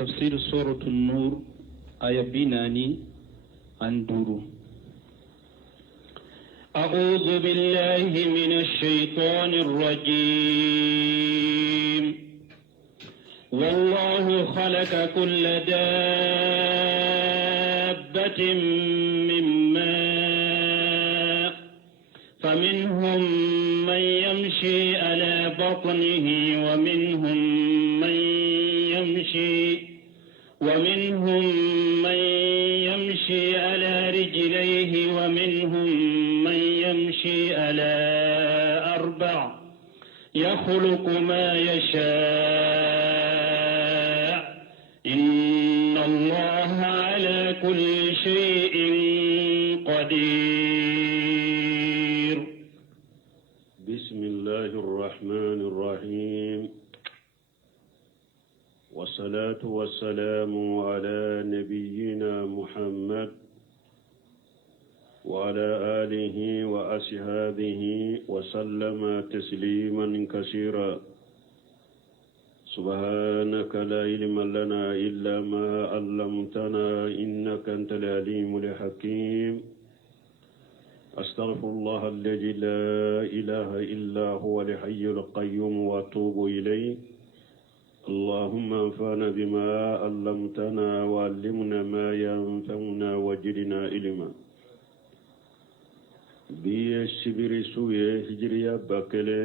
تفسير سورة النور آية بناني أندورو. أعوذ بالله من الشيطان الرجيم. والله خلق كل دابة من ماء فمنهم من يمشي على بطنه ومنهم من يمشي على رجليه ومنهم من يمشي على أربع يخلق ما يشاء إن الله على كل شيء قدير. بسم الله الرحمن الرحيم، والصلاة والسلام على نبينا محمد وعلى آله وأصحابه وسلم تسليما كثيرا. سبحانك لا علم لنا إلا ما علمتنا إنك أنت العليم الحكيم. أستغفر الله الذي لا إله إلا هو الحي القيوم وأتوب إليه. اللهم انفعنا بما علمتنا وعلمنا ما ينفعنا وزدنا علما. بي سبيري سوية هجرية باكلي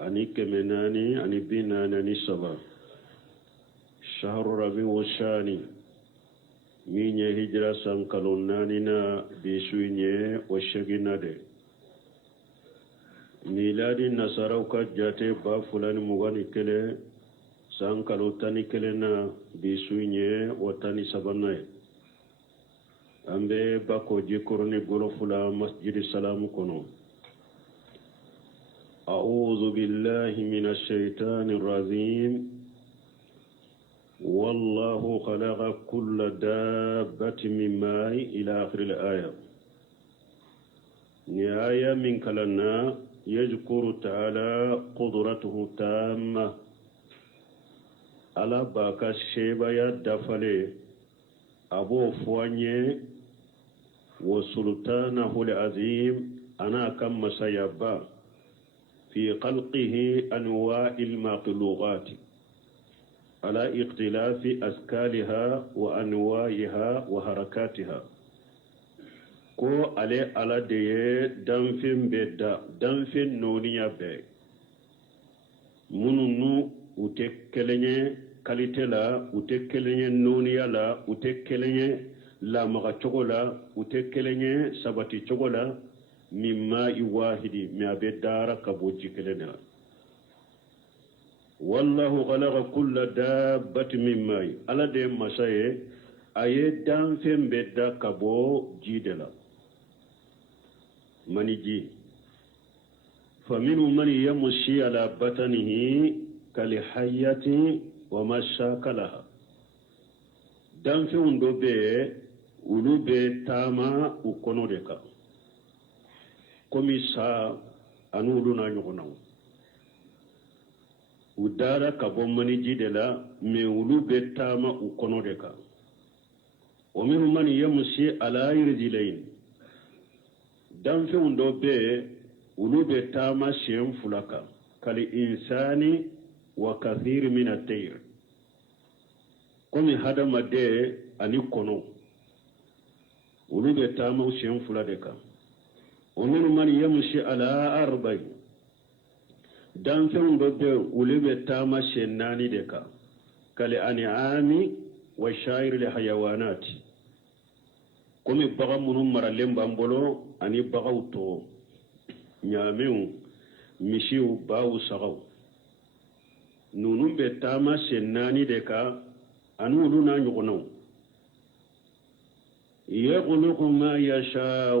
أني كمناني أني بيناني أني سبا شهر ربيع الثاني مين هجرة سانكالونانينا بيسويني وشغينا دي ميلادي نصاروكا جاتي بافلاني مغاني كلي سانكالو تاني كلنا بيسويني وتاني سباناي ambe bako jikurni golofula masjid salam kono. A'udhu billahi minash shaitanir rajim. Wallahu khalaqa kulla dabbatin min ma'i ila akhiril aya. Ni aya min kalana yadhkuru ta'ala qudratuhu tamma ala baka sheba ya dafale abo fuanye وسلطانه العظيم أنا كم سيبا في خلقه أنواع المخلوقات على اختلاف أشكالها وأنواعها وحركاتها كو على دي دنفن بدا دنفن نونيا بي منونو وتكلني كاليتي لا وتكلني نونيا لا وتكلني la maga chogola utekelenye sabati chogola mimma iwahidi mi abedara kaboji kelena. Wallahu khalaqa kulla dabbatin mimma ala de masaye aye danfen bedda kabo jidela maniji faminu man yamshi ala batanihi kalihayati wa mashakalaha danfen ndo be ulu be tama u kono de ka komi sa anu ulu na ɲɔgɔnnaw u dara ka bɔ maniji de la me ulu be tama u kono de ka wa minhum man yamshi ala rijlayn danfɛnw dɔ be ulu be tama siɲɛ fila kan kal insani wa kathir min at-tayr komi hadamaden ani kono ulu be taama siɲɛ fila de kan. wa minhum man yamshi ala arba'in danfɛnw dɔ be ulu be taama siɲɛ naani de kan kal an'ami wa sha'iril hayawanati komi baga minnu maralen b'an bolo ani bagaw tɔ ɲaamew misiw baw sagaw ninnu be taama siɲɛ naani de kan ani ulu n'a ɲɔgɔnnaw. يخلق ما يشاء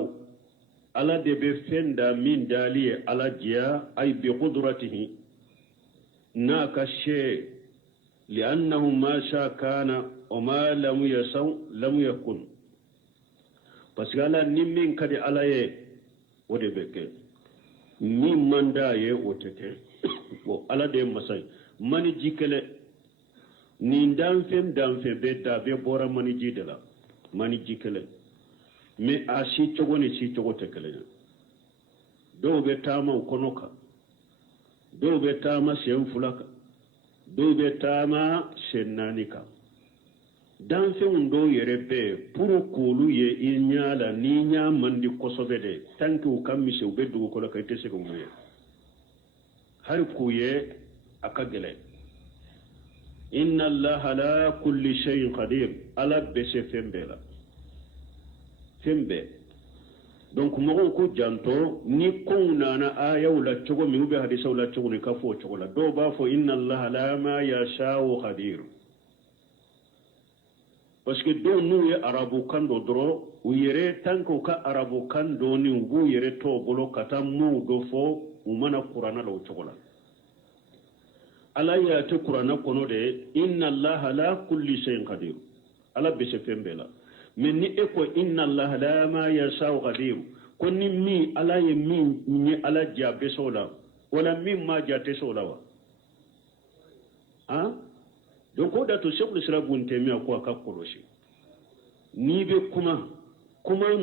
على دبفندا من دالي على جيا أي بقدرته ناك الشيء لأنه ما شاء كان وما لم يشاء لم يكن بس قال نمين كدي على ودبك ni manda ye oteke bo ala de masai mani jikele ni danfe be da be bora mani jidela mani jikele me a si cogo ni si cogo te kelen do be tama ukonoka do be tama sen fulaka do be tama sen nanika danfe undo yere be puru kulu ye inyala ni nya mandi kosobe de tanki u kammise ube dugu kola kay tese ko muye har kuye akagele inna allaha la kulli shay'in qadir ala bese fembela fembe donc mogo ko janto ni ko nana aya wala cogo mi ube hadisa wala cogo ni kafo cogo la do ba fo inna allaha la ma yasha'u qadir parce que do nu ye arabu kan do doro u yere tanko ka arabu kan do ni ngu yere to bolo kata mu do fo u mana qur'ana lo cogo la ala ya te qur'ana kono de inna allaha la kulli shay'in qadir ala be se fembela men ni e ko inna allaha la ma yasha'u qadir ko ni mi ala ye mi ni ala jabe sola wala mi ma jate sola wa ha donc ko da to shekul islam bun temiya ko aka koloshi ni be kuma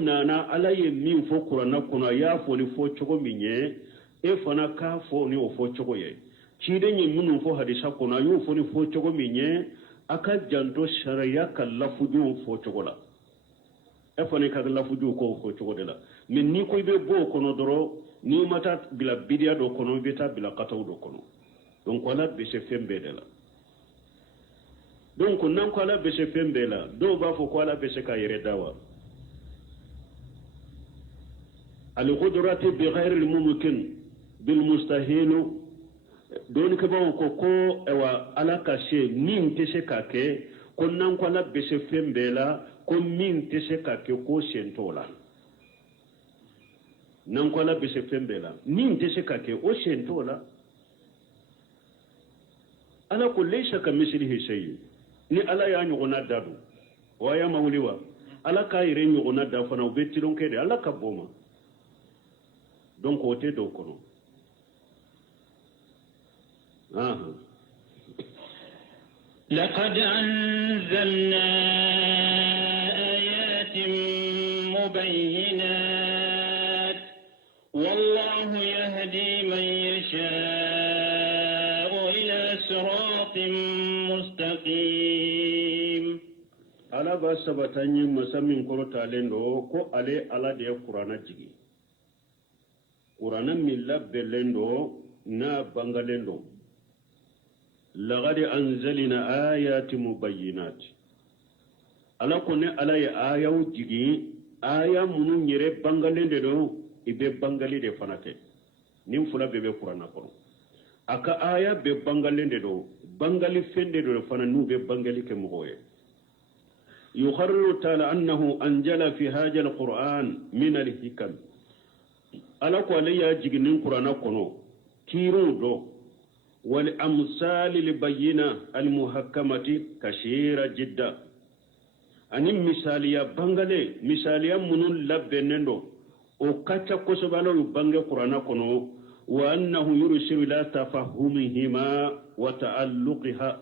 nana ala ye min fo qur'ana kono ya fo ni fo chogo minye e fana ka fo ni o fo chogo ye chide nyi munu fo hadisa kono yo fo ni fo chogo minye aka janto sharia ka lafuju fo chogo la e fana ka lafuju ko fo chogo de la men ni ko be bo kono doro ni mata bila bidia do kono beta bila kataw do kono donc wala be se fembe de la donc nan ko ala be se fembe la do ba fo ko ala be se ka yere dawa al qudrati bi ghayr al mumkin bil mustahil don ke ba ko ewa ala ka she min te se ka ke ko nan ko ala be se fembe la ko min te se ka ke ko sentola nan ko ala be se fembe la min te se ka ke o sentola ala ko laysa ka mislihi shay ni ala ya nyogona dadu waya mawliwa ala ka yire nyogona da fana betilon kede ala ka boma donc ote do kono لقد أنزلنا آيات مبينات والله يهدي من يشاء إلى صراط مستقيم ala ba sabatanyi masamin koro talendo ko ale ala de qur'ana jigi qur'ana milla belendo na bangalendo laqad anzalna ayati mubayyinat ala ko ne ala ya ayaw jigi aya munu nyere bangalende do ibe bangali de fanate nim fula bebe qur'ana ko aka aya be bangalende do bangali fende do fana nu be bangali ke moye يقرر تعالى أنه أنزل في هذا القرآن من الحكم ألا قولي جنين القرآن كنو كيرون دو والأمثال البينة المحكمة كثيرة جدا أني مثالية بانغالي مثالية منون لبنندو وكاتا كسبالو يبانغ القرآن كنو وأنه يرسل إلى تفهمهما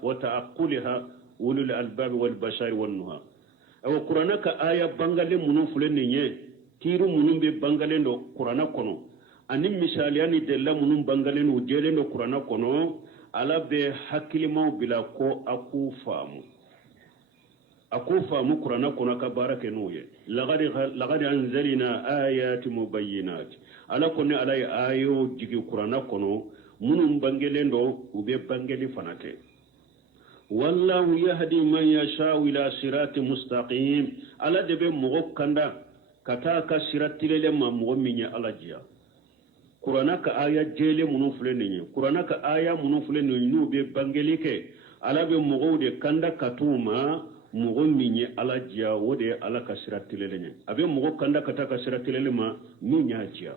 وتعقلها أولو الألباب والبشر والنهى أو قرآن كآية بانغالي منون فلنينيه كيرو منون ببانغالي دو قرآن كنو ani misaliyani della munum bangalenu jeleno qur'ana kono ala be hakilimo bila ko aku famu qur'ana kono ka barake nuye laqad anzalna ayati mubayyinat ala konni ala ayo jigi qur'ana kono munum bangelendo ube bangeli fanate wallahu yahdi man yasha'u ila siratin mustaqim ala debe mogo kanda kata ka siratilele ma mogo minya ala jiya qur'ana ka aya jele munu fuleni qur'ana ka aya munu fuleni nu be bangeli ke ala be mogo de kanda katuma mogo minye ala jiya wode ala ka siratilele ne abe mogo kanda kata ka siratilele ma minya jiya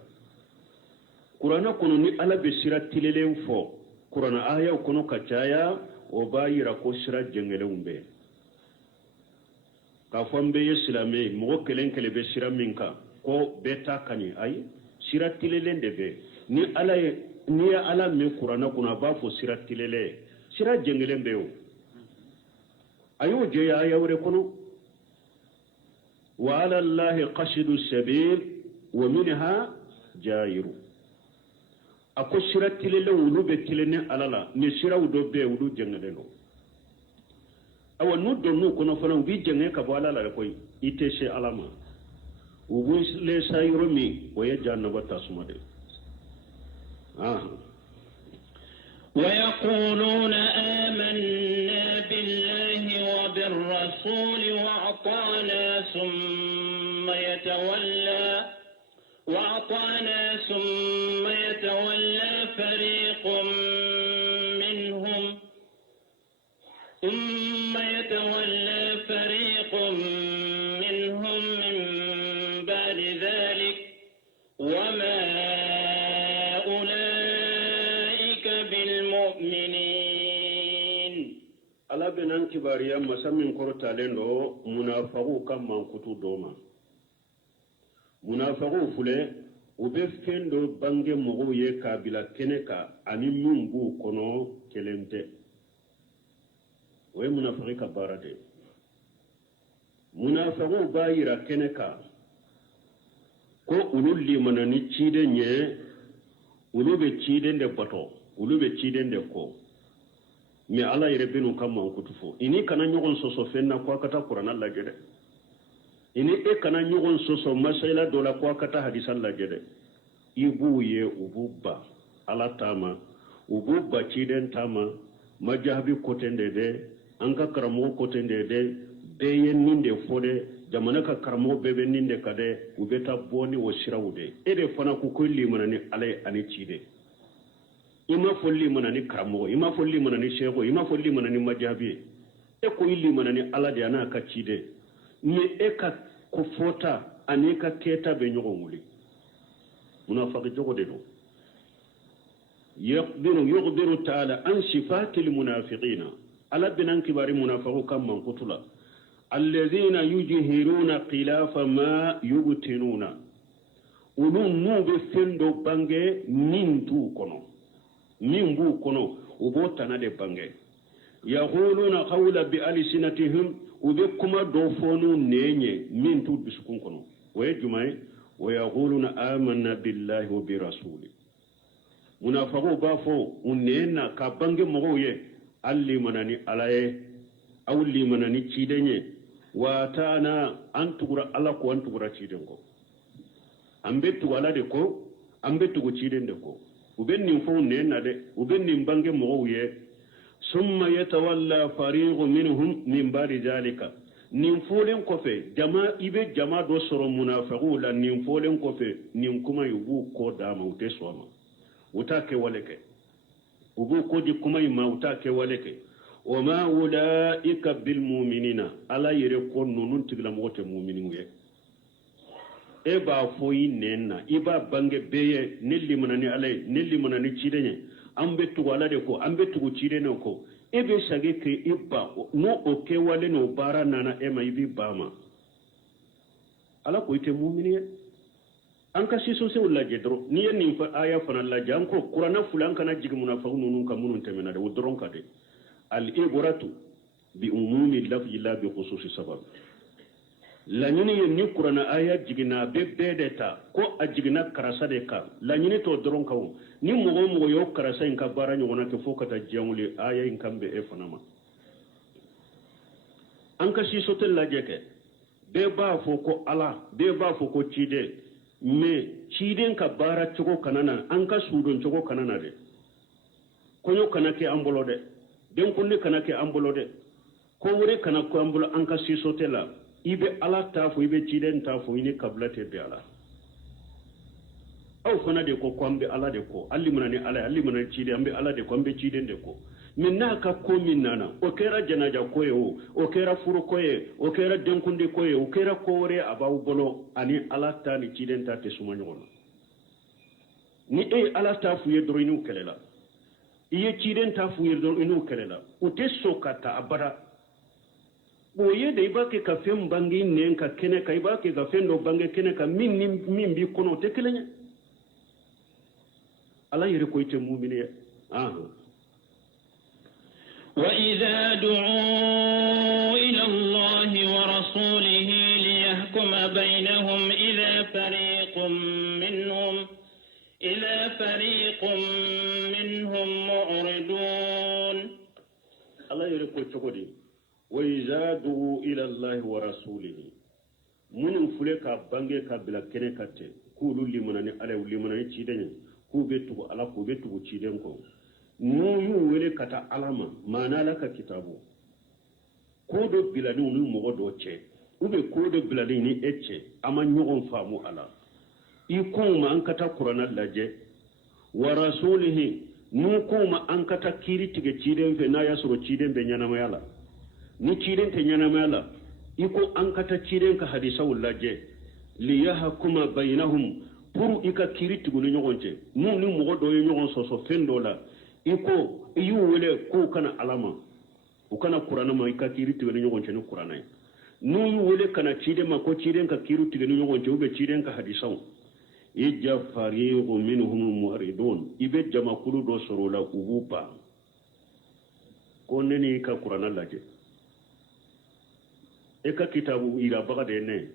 qur'ana kono ni ala be siratilele fo qur'ana aya kono ka chaya o bayira ko sira jengele umbe ka fombe islame mogo kelen kele be sira minka ko beta kani ay siratilele ndebe ni ala me qur'ana kuna ba fo siratilele sira jengele mbeo ayo je ya yawre kono wa ala allahi qasidu sabil wa minha jairu ako siratile le wulu be tilene alala ni siraw do be wulu jengade no awa nu do nu kono fana bi jenge ka bo alala koy ite she alama ubu le sayro mi o ye jannaba tasumade ويقولون آمنا بالله وبالرسول وأطعنا ثم يتولى فريق منهم من بعد ذلك وما أولئك بالمؤمنين. ala benan kibariya masamin kortalen do munafiqu kam man kutu doma munafiqu fule ube fendo bange mogo ye kabila keneka ani mungu kono kelente we munafiqi ka barade munafiqu bayira keneka ko ululli manani cide nye ulube cide de bato ulube cide de ko mi ala yere binu kam man kutufo ini kana nyogon soso fenna ko kata qur'an la gede ini e kana nyogon soso masaila dola ko kata hadisan la gede ibu ye ububba ala tama ububba ciden tama majahabi kotende de anka karamo kotende de beyen ninde fode jamana ka karamo bebe ninde kade ubeta boni wo shirawude ede fana ku kulli manani alay ani cide ima folli manani karamo ima folli manani shego ima folli manani majahabi e ko illi manani ala de ana ka cide ni e ka ko fota ani ka keta be nyogo nguli munafaqi jogo de do يخبر تعالى عن صفات المنافقين على بنان كبار منافقون كم من قتلا الذين يجهرون خلاف ما يبطنون ولون نوب فندو بانغي نينتو كونو نيمبو كونو وبوتانا دي بانغي يقولون قولا بألسنتهم وبكما دوفونو نيني نينتو بسكون كونو ويجمعي ويقولون آمنا بالله وبرسوله munafago ba fo unena ka bange mogo ye alli manani alaye awli manani cidenye watana antugura ala ko antugura ciden ko ambe tu ala de ko ambe tu ciden de ko ubenni fo unena de ubenni bange mogo ye summa yatawalla fariqun minhum min ba'di zalika nin folen kofe jama ibe jama do soro munafago la nin folen kofe nin kuma yubu ko dama ute soma utake waleke ubu koji kumai ma utake waleke wama ulaika bil mu'minina ala yere konno nun tigla mote mu'minin ye e ba foyi nenna iba bange beye nelli manani alay nelli manani cidenye ambe tu wala de ko ambe tu cidene ko e be sage ke ibba no o ke wale no bara nana e ma ibi bama ala ko ite mu'mini an ka siso se wala jedro ni yen fa aya fana la jam ko qur'ana fulan kana jigi munafiqun nun ka munun temena de wodron ka de al ibratu bi umumi lafzi la bi khususi sabab la nyini yen ni qur'ana aya jigina be bedeta ko a jigina karasa de ka la nyini to dron ka ni mogo yo karasa in ka bara nyona ke foka ta jangule aya in kambe e fana ma an ka siso tel la jeke be ba fo ko ala be ba fo ko cide me ciden ka bara cogo kanana an ka sudon cogo kanana de konyo kana ke ambolo de den kunne kana ke ambolo de ko wure kana ko ambolo an ka sisotela ibe ala tafu ibe ciden tafu ini kablate be ala aw fana de ko ambe ala de ko alli munani ala alli munani cide ambe ala de ko ambe ciden de ko minna ka ko minnana o kera janaja koye o kera furu koye o kera denkunde koye o kera kore abaw bolo ani ala ta ni cidenta te suma nyono ni e ala ta fu yedro inu kelela iye cidenta fu yedro inu kelela o te sokata abada bo yede ibake ka fem bangi nen ka kene ka ibake ka fendo bangi kene ka min bi kono te kelenya ala yere ko ite mu'mini وإذا دعوا ورسوله ليحكم بينهم إذا فريق منهم معرضون. الله يقول تقولي وإذا دعوا إلى الله ورسوله من فلك بانجك بلا كنكت كولوا لمن على لمن يتشيدني كوبتو على كوبتو تشيدنكو نيو ولي كتا علامة ما نالك كتابو كودو بلا نيو مغدو تشي ube kodo biladini etche ama nyogon famu ala ikuma ankata qur'ana laje wa rasulihi nukuma ankata kiri tige chiden fe na yasro chiden be nyana mayala ni chiden te nyana mayala iko ankata chiden ka hadisa laje li yahkuma bainahum puru ika kiri tigu ni nyogonje ni mogodo yo nyogon soso fendola iko yu wele ko kana alama ukana qur'ana ma ika kiri tigu ni nyogonje ni qur'ana nuyu wele kana chide ma ko chiden ka kiru tigenu nyogon ube chiden ka hadisaw ija fariqu minhum mu'ridun ibe jama kulu do sorola ubupa ko neni ka qur'ana laje e ka kitabu ira baga de ne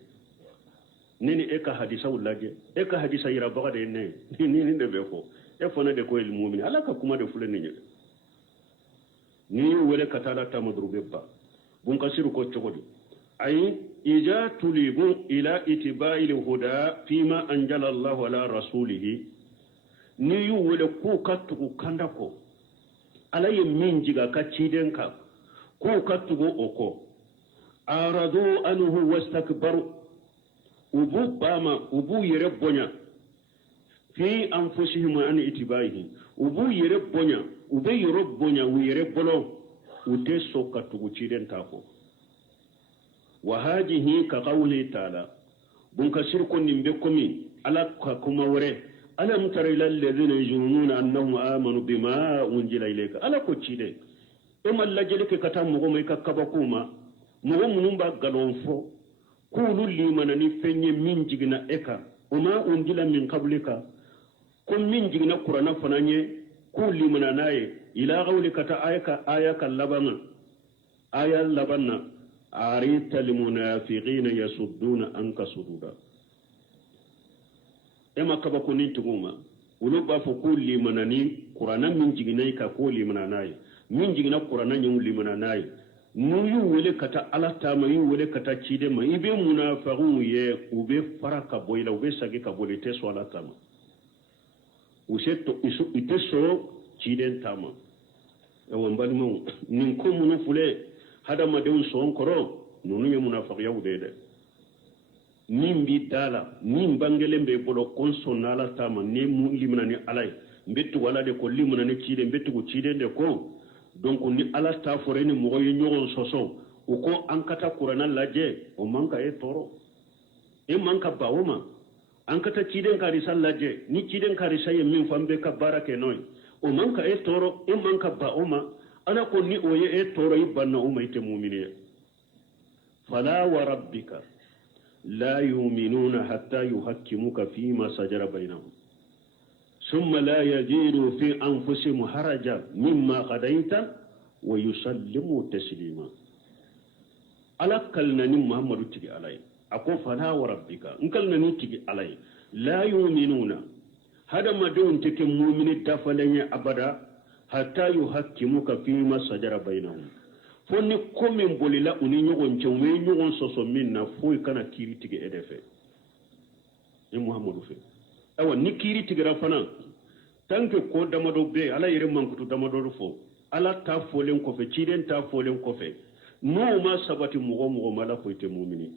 neni e ka hadisaw laje e ka hadisa ira baga de ne ni de be ko e fona de ko el mu'min ala ka kuma de fulen ni wele katala tamadrube ba bun kasiru ko chogodi أي إذا تلبوا إلى اتباع الهدى فيما أنزل الله على رسوله نيو ولكو كتو كندكو على يمين جيغا كتشيدنكا كو كتو أوكو أرادوا أنه واستكبروا أبو باما أبو يربونا في أنفسهم عن اتباعه أبو يربونا أبو يربونا ويربولو وتسو كتو تشيدنكاكو وهذه كقوله تعالى بنكسركم نبكمي على كما وري ألم تر إلى الذين يظنون أنهم آمنوا بما أنزل إليك ألا كتشيدي إما اللجلك كتام مغميك كبكوما مغمون بغلونفو كولوا لي من نفني من جغنا إكا وما أنزل من قبلك كن من جغنا قرآن فناني كل لي من ناي إلى قولك آيك اللبنا آية اللبنا أريت المنافقين يصدون عنك صدودا إما كبكوني تقوما ولوبا فقول لي مناني قرآن من جغناي كقول لي مناناي من جغنا قرآن يوم لي مناناي نيو ولي كتا على تاما يو ولي كتا تشيدما يبي منافقون يه وبي فرقا بويلا وبي ساقي كبولي تسو على تاما وشتو إتسو تشيدن تاما ومبالمو ننكو منافلي hada madeun son koro nunu ye munafiqiya udede nim bi dala nim bangele be bolo konsonala tama ne mu limna ni alay mbettu wala de ko limna ne cide mbettu ko cide de ko donc ni ala ta fore ni mo ye nyogon soso o ko ankata qur'ana laje o manka e toro e manka bawoma ankata cide ka risal laje ni cide ka risaye min fambe ka barake noy o manka e toro e manka bawoma أنا كوني أويه توري بنا أميت مؤمنين فلا وربك لا يؤمنون حتى يحكموك فيما شجر بينهم ثم لا يجدوا في أنفسهم حرجا مما قضيت ويسلموا تسليما على كلنا محمد تجي علي أقول فلا وربك إن كلنا تجي علي لا يؤمنون هذا ما دون تك مؤمن دفلني أبدا hatta yuhakkimuka fima sajara bainahum fonni komin bolila uni nyogon chomwe nyogon soso minna foy kana kiri tige edefe ni muhammadu fe awa ni kiri tige rafana tanke ko damado be ala yere mankutu damado fo ala ta folen ko fe chiden ta folen ko fe no ma sabati mugo mala ko ite mu'mini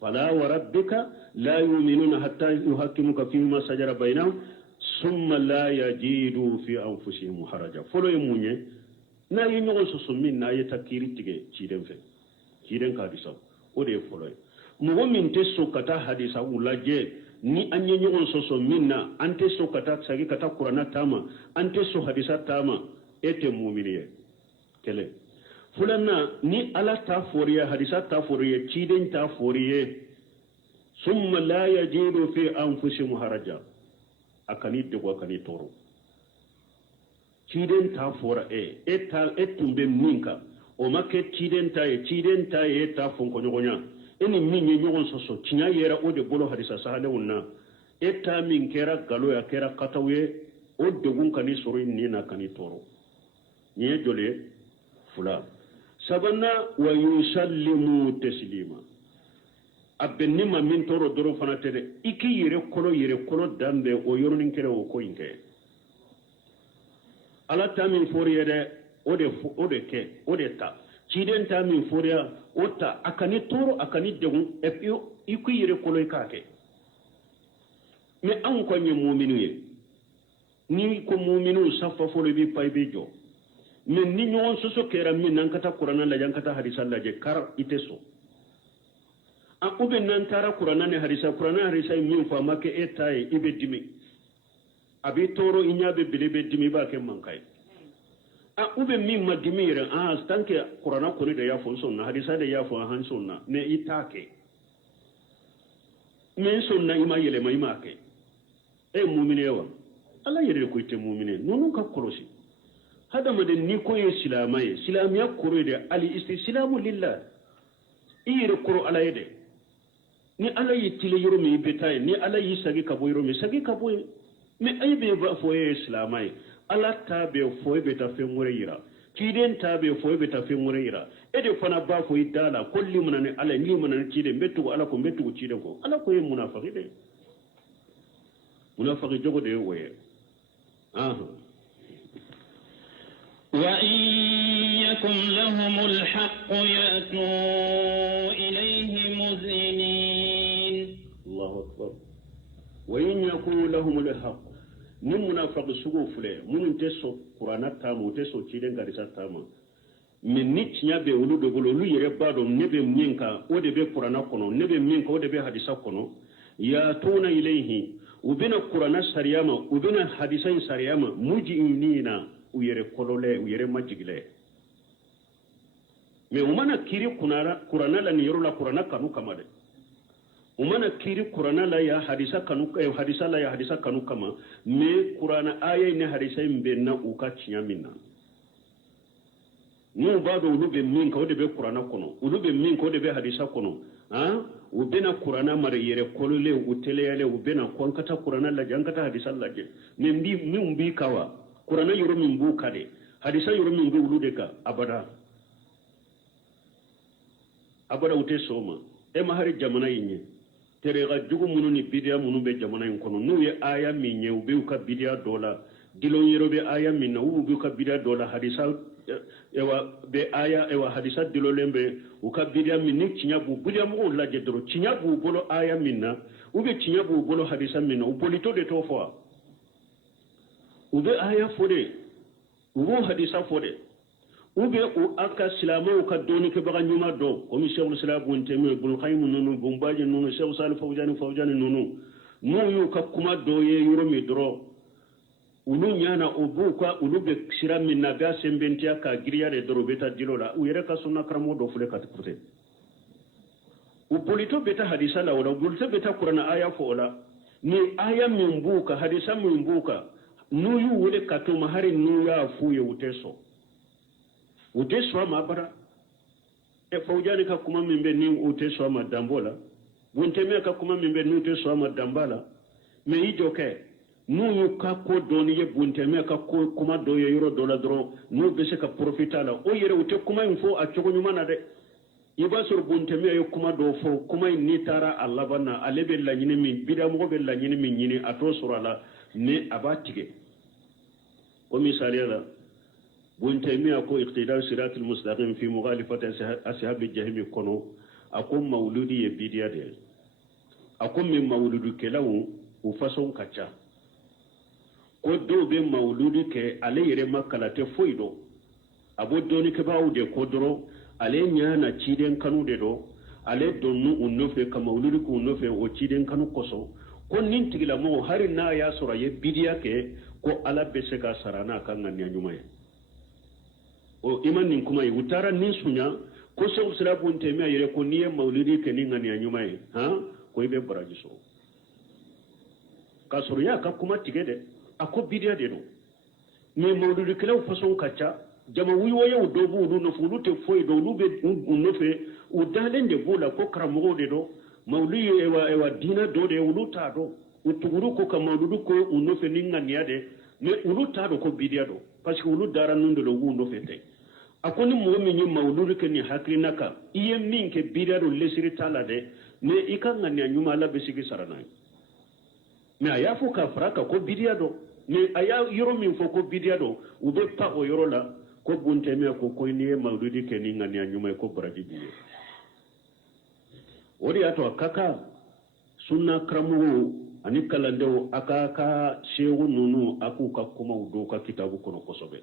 fala wa rabbika la yu'minuna hatta yuhakkimuka fima sajara bainahum ثم لا يجدوا في أنفسهم حرجا فلو يموني نا ينيغون سوسو من نا يتكيري تيجي تشيدن في تشيدن كاديسا ودي فلو مو من تسو كتا حديثا ولا جي ni anye nyigon soso minna ante so kata sagi kata qur'ana tama ante so hadisa tama ete mu'miniye kele fulanna ni ala ta foriya hadisa ta foriya ciden ta foriye summa la yajidu fi anfusihim haraja akani de ko akani toro ciden ta fora etumbe minka o make ciden taye ta fonko nyogonya eni minye nyogon soso tinya yera o de bolo hadisa sahale wonna eta min kera galo ya kera katawe o de gun kani soro ni na kani toro nye jole fula sabanna wa yusallimu taslima abenni ma min toro doro fana tere iki yere kolo dambe o yoronin kere o ko inke ala ta min foriyede o de ke o de ta ciden ta min foriya o ta akani toro akani degun epio iku yere kolo ikake me an ko nye mu'minu ye ni ko mu'minu safa folo bi pay be jo men ni nyon soso kera min nan kata qur'ana la jan kata hadisa la je kar iteso a ube nan tara qur'ana ne hadisa min fa make etaye ibe dimi abi toro inyabe bilebe dimi ba ke mankai a ube min madimi yere a stanke qur'ana ko ne da ya fon sunna hadisa da ya fon han sunna ne itake men sunna ima yele mai make e mu'mine yawa Allah yere ko ite mu'mine nonu ka korosi hada maden ni ko ye silamiya koro de ali istislamu lillah ire koro ala yede ni ala yitile yoro mi betay ni ala yi sagi kabo yoro mi sagi kabo mi aybe ba foye islamai ala tabe foye beta fe mureyira kiden tabe foye beta fe mureyira ede fana ba foye dala kolli munane ala ni munane kide metu ala ko metu kide ko ala ko ye munafiki de munafiki jogo de woye وإن يكن لهم الحق يأتوا إليه مذعنين الله أكبر وإن يكن لهم الحق من منافق سقوف له من تسو قرآن تامو تسو تيدن كاريسا تاما من نتنيا بيولو دبولو يربادو نبي منكا ودبي قرآن كونو نبي منكا ودبي حديثا كونو يأتون إليه وبين قرآن سرياما وبين حديثين سرياما مجئنين uyere kolole uyere majigile me umana kiri kurana la niyoro la kurana kanu kamade umana kiri kurana la ya hadisa kanu hadisa la ya hadisa kanu kama me kurana aya ne hadisa imbenna uka chinyamina nu bado ulube min ka odebe kurana kono ulube min ka odebe hadisa kono ubena kurana mare yere kolole utele yale ubena kwankata kurana la jankata hadisa la je me mbi kawa Qur'ana yoro min bu kade hadisa yoro min bu ulude ka abada ute soma e ma hari jamana yinye tere ga jugu munu ni bidia munu be jamana yin kono nu ye aya min ye ube ka bidia dola dilon yero be aya min na ube ka bidia dola hadisa ewa be aya ewa hadisa dilolembe uka bidia min ni cinya bu bidia mo la je doro cinya bu bolo aya min na ube cinya bu bolo hadisa min na ubolito de to fo ube aya fode ubo hadisa fode ube o aka silama ka doni ke baga nyuma do o mi shaykhul islam bun temi bul qayyim nunu bombaje nunu shaykh salih fawjani nunu mu yu ka kuma do ye yoro mi dro ulu nyana ubu ka ulu be sira min naga sembentia ka giriya de dro beta dilola u yere ka sunna karamo do fule ka tukute u polito beta hadisa la wala bulta beta qur'ana aya fo la ni aya min buka hadisa min buka nu yu wule katuma hari nu ya fuye uteso ma bara e fawjani ka kuma mimbe ni uteso ma dambola bunteme ka kuma mimbe ni uteso ma dambala me ijoke nu yu ka ko doni ye bunteme ka ko kuma do ye yoro dola dro nu be se ka profitala o yere ute kuma info a chogo nyuma de iba sur bunteme ye kuma do fo kuma ni tara Allah bana alebe la nyini min bidamo be la nyini min nyini ato surala ne abatige o misaliya la buntaymiya ko iqtidar siratul mustaqim fi mughalifati ashab al-jahim kono akum mauludi ye bidiya de akum min mauludu kelawu u fason kacha ko do be mauludi ke ale yere makala te foido abo doni ke bawo de kodro ale nyana ciden kanu de do ale donu unnofe ka mauludi ko unnofe o ciden kanu koso ko nin tigila mo hari na ya sura ye bidiya ke ko ala be se ka sarana kan nan nyuma ye o iman nin kuma yi utara nin sunya ko se usra bunte me yere ko niye maulidi ke nin nan nyuma ye ko ibe baraji so ka sura ya ka kuma tigede ako bidiya de no ni maulidi kala fason kacha jama wiwoye do bu ulu no fulu te foy do ulu be no fe u dalen de bula ko karamo de do mawli ewa dina do de ulu ta do utuguru ko ka mawludu ko uno fe ninga niade ne ulu ta do ko bidia do parce que ulu dara nundo do wu no fe te akoni mo mi ni mawludu ke ni hakrina ka iye min ke bidia do lesiri tala de ne ikanga ni anyuma la besigi sarana me aya fo ka fraka ko bidia do ne aya yoro min fo ko bidia do ube pa o yoro la ko bunte me ko ni mawludi ke ni ngani anyuma ko braji biye ori ato kaka sunna kramu ani kalandew aka shewu nunu aku ka kuma udo ka kitabu kono kosobe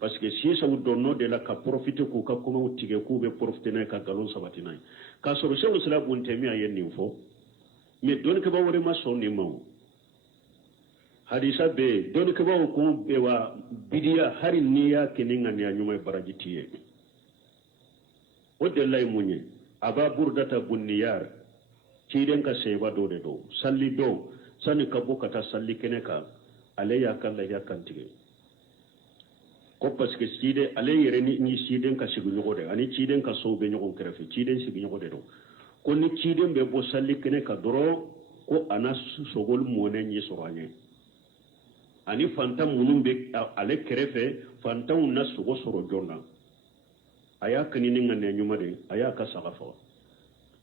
parce que si ça donno de la ka profiter ko ka kuma utige ku be profiter na ka galon sabati nay ka so shewu sala bunte mi ayen info mais don ke ba wore ma sonni maw hadisa be don ke ba ko be wa bidiya hari niya keninga ni anyuma baraji tiye o de lay munye aba burdata bunniyar ciden ka seba do de do salli do sani ka bokata salli kene ka ale ya kan la ya kan tige ko parce que cide ale yere ni ciden ka sigu nyogo de ani ciden ka so be nyogo krefe ciden sigu nyogo de do ko ni ciden be bo salli kene ka doro ko ana sogol mone ni soranye ani fantam munum be ale krefe fantam na sogo soro jonna aya kanini ngane nyuma de aya ka sagafa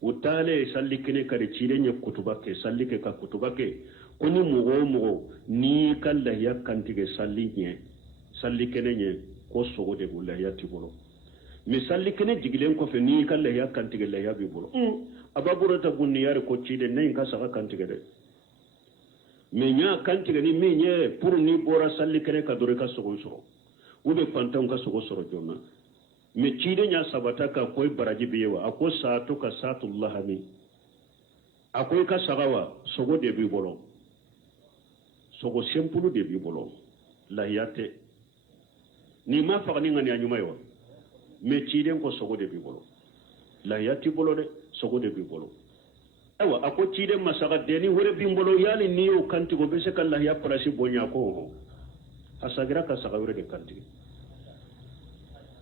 utale salli kene kare cire nya kutubake salli ke ka kutubake kuni mugo ni kala ya kantige salli nye salli kene nye ko sogo de bulla ya tibolo mi salli kene jigilen ko fe ni kala ya kantige la ya bibolo ababura ta bunni yare ko cide nay ka saka kantige de me nya kantige ni me nye pour ni bora salli kene ka dore ka sogo soro ube pantam ka sogo soro jonna me cide nya sabata ka koy baraji biyewa ako saatu ka saatullah mi akoy ka sagawa sogo de bi bolo sogo sempulu de bi bolo la yate ni ma fa ni ngani anyuma yo me cide ko sogo de bi bolo la yati bolo de sogo de bi bolo awa ako cide masaga de ni wore bi bolo yali ni o kanti go be se kala ya prasi bonya ko asagira ka saga wore de kanti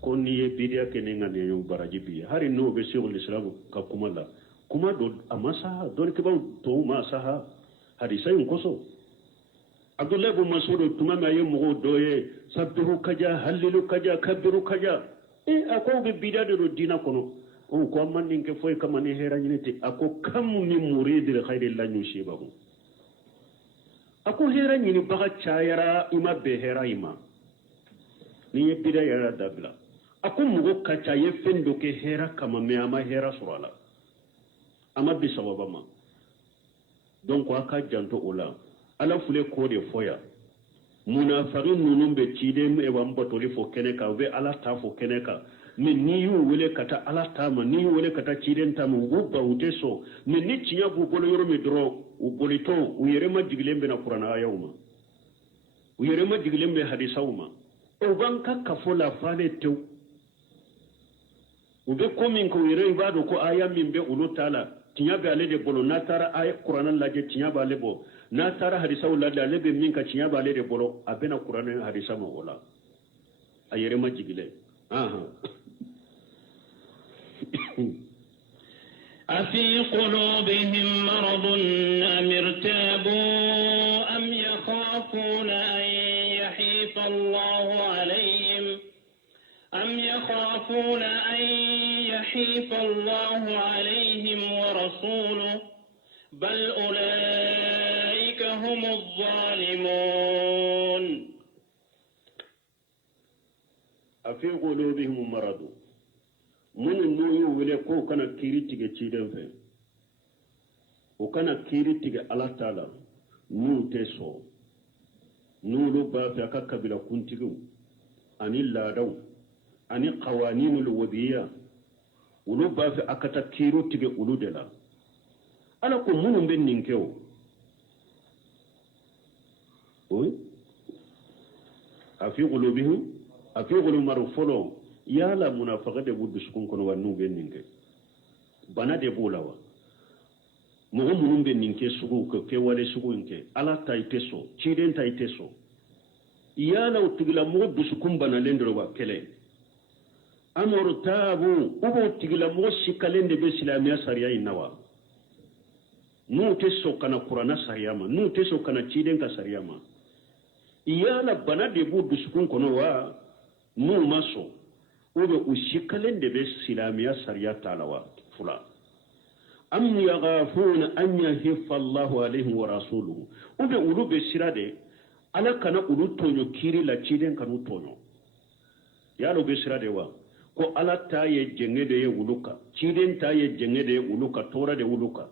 koni ye bidia keninga ne yo baraji bi hari no be sheikhul islam ka kumala kuma do amasa don ke ba to ma saha hadisa yin koso abdullah ibn mas'ud tuma ma ye mo doye sabbiru kaja halilu kaja kabiru kaja ako be bidia do dina kono o ko man nin ke foy kama ne hera nyinete ako kam ni muridir khairil lanyu shibahu ako hera nyini baga chayara ima be hera ima ni ye bidia yara dabla ako mugo kacha ye fendo ke hera kama me ama hera surala ama bi sababa ma donc aka janto ola ala fule ko de foya munafiqin nunum be cide e wam batoli fo keneka be ala ta fo keneka ni yu wele kata ala ta ma ni wele kata cide ntamu go ba uteso ni cinya bu bolo yoro mi dro u bolito u yere ma diglembe na qur'ana ayuma u yere ma diglembe hadisa uma o banka kafola fale tew ube komin ko yere ibado ko aya min be ulu tala tinya be ale de bolo na tara ay qur'an la je tinya ba lebo na tara hadisa wala da lebe min ka tinya ba ale de bolo abena qur'an hadisa ma wala ayere ma jigile aha أفي قلوبهم مرض أم ارتابوا أم يخافون أن يحيف الله عليهم ورسوله بل أولئك هم الظالمون أفي قلوبهم مرض من النوي ولكو كان كيريتيجي تشيدن في وكان كيريتيجي الله تعالى نو تسو نو لبا في أكاكا بلا كنتيجو أني لا دو أني قوانين الوبية ولبا في أكاتا كيريتيجي ولودلا أنا كم من بين نينكيو وي أفي قلوبهم أفي قلوب مرفولو يا لا منافقة بود بسكون كن ونو بين نينكي بنا دبولا وا مو من بين نينكي سكو كي ولا سكو نينكي على تايتسو تشيدن تايتسو يا لا وتغلا مو بسكون بنا لندروا كله amurtabu ubo tigila mo shikalende be silamiya sariya inawa nu te so kana qur'ana sariya ma nu te so kana ciden ka sariya ma iyala bana de bu dusukun kono wa nu maso ube ushikalende be silamiya sariya talawa fula am yaghafuna an yahifa Allahu alaihim wa rasuluhu ube ulu be sirade ala kana ulu tonyo kiri la ciden kanu tonyo yalo be sirade wa ko ala ta ye jengede ye uluka ciden ta ye jengede ye uluka tora de uluka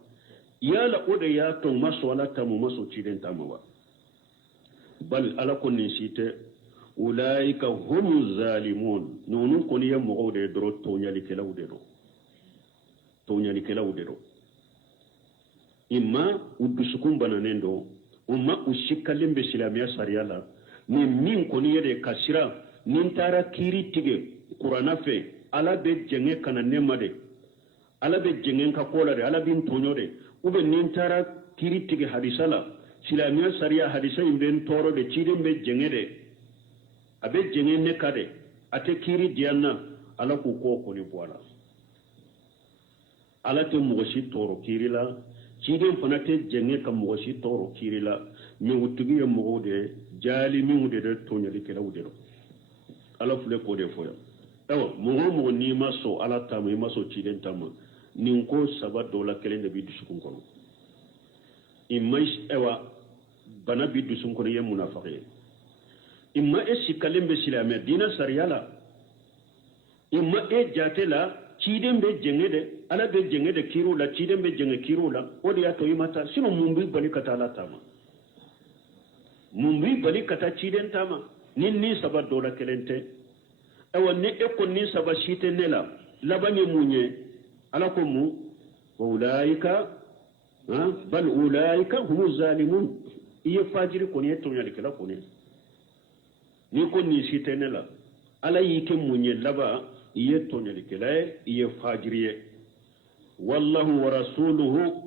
yala ode ya to maso ala ta mu maso ciden ta mawa bal ala ko ni site ulaika humuz zalimun nonu ko ni mo de dro to nyali kala ude do imma udusukum bananendo umma ushikalembe silamiya sariyala ni min ko ni yede kasira nin tara kiri tige qur'ana fe ala be jenge kana nemade ala be jenge ka kola de ala bin tonyo de ube nin tara kiri tige hadisala silamiya sariya hadisa imben toro de ciden be jenge de abe jenge ne kade ate kiri diana ala ku ko ni boala ala te mogosi toro kiri la ciden fana te jenge ka mogosi toro kiri la mi wutugi ye mogo de jali mi wude de tonyali kela wude do ala fule ko de foya ewa mogo ni maso ala tama maso ciden tama nin ko saba dola kelen de bi dusukun kono imma ewa bana bi dusukun kono ye munafiqe imma e sikalembe silame dina sariyala imma e jatela ciden be jengede ala be jengede kirula ciden be jenge kirula odi ya to imata sino mumbi bali kata ala tama mumbi bali kata ciden tama ni saba dola kelente ewa ni eko ni saba shite nela labanye munye ala ko mu ulaika bal ulaika humu zalimun iye fajiri ko ni to nyali kala ko ni ko ni shite nela ala yike munye laba iye to nyali kala iye fajiriye wallahu wa rasuluhu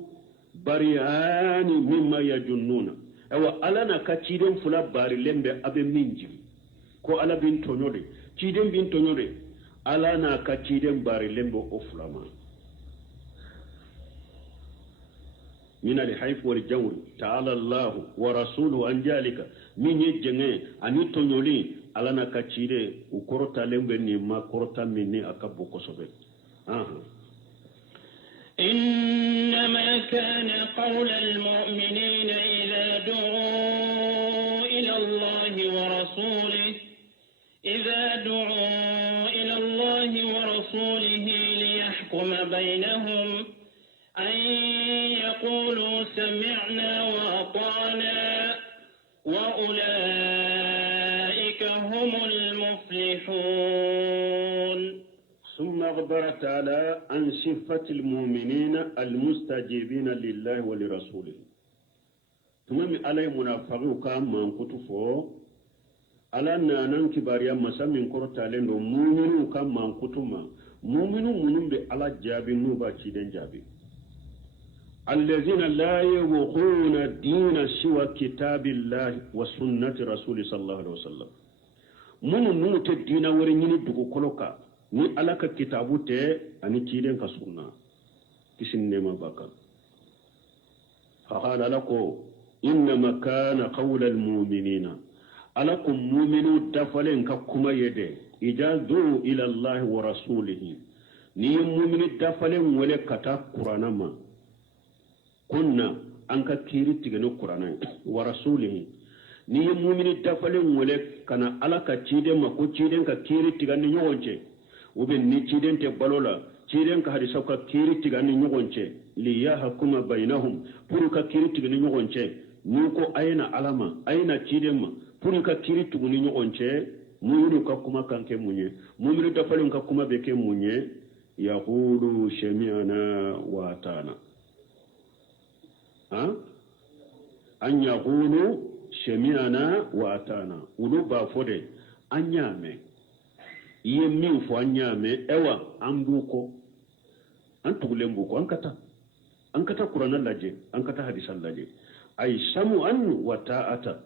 bari'ani mimma yajunnuna ewa ala na ka ciden fula bari lembe abe minji ko ala bin tonyode ciden bin tonyode ala na ka ciden bari lembe o fulama min al-hayf wal jawr ta'ala Allah wa rasuluhu an jalika min yejenge ani tonyoli ala na ka cide u korota lembe ni ma korota minni akabbo kosobe إنما كان قول المؤمنين إذا دعوا إلى الله ورسوله ليحكم بينهم أن يقولوا سمعنا وأطعنا وأولئك هم المفلحون ثم أخبر تعالى عن صفة المؤمنين المستجيبين لله ولرسوله ثم علي منافقون كما كتفوا على نانان كباريا مسامين كورتالين مؤمنون كما كتما مؤمنون منهم على جابين نوبا تشيدن جابين الذين لا يوقون الدين سوى كتاب الله وسنة رسول صلى الله عليه وسلم من نوت الدين ورنيني دغو كلوكا ni alaka kitabu te ani ciden ka sunna kisin nema baka فقال لكم إنما كان قول المؤمنين ألكم مؤمنون دفلين ككما يدي إذا دعوا إلى الله ورسوله ني مؤمن دفلين ولكتا قرآن ما كنا أنك كيري تغنو قرآن ورسوله ني مؤمن دفلين ولكنا ألك تشيدن ما كو تشيدن كيري تغنو يوجه وبن ني تشيدن تبالولا تشيدن كهدسوك كيري تغنو يوجه ليحكم بينهم puruka kiri tigini ñogonce nuko ayna alama ayna cidemma puruka kiri tuguni ñogonce muyunu ka kuma kanke munye muminu dafalin ka kuma beke munye yaqulu shami'ana wa atana an yaqulu shami'ana wa atana ulu ba fode anyame iye min fo anyame ewa ambuko antugulembuko ankata qur'ana laje ankata hadisan laje ay samu'an wa ta'ata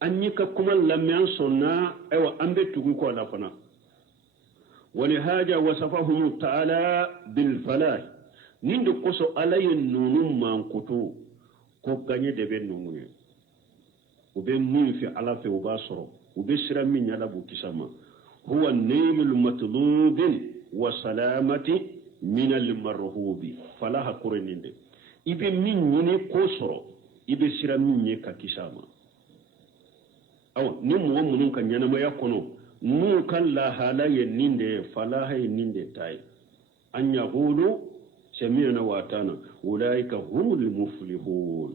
anyika kuma lamyan sonna ewa ambe tugu ko la fana ولهذا وصفهم تعالى بالفلاح نند قصو علي النون مانكتو كو غني دبن نوني وبين مين في على في وباصرو وبسر من يلبو كسما هو النيل المطلوب وسلامة من المرهوب فلاح كورنيند ibe min ñini ko soro ibe sira min ye ka kisama aw ni mo munun kan ñanama yakono nu kan la hala ye ninde falaha ye ninde tay an yaqulu sami'na wa atana ulaika humul muflihun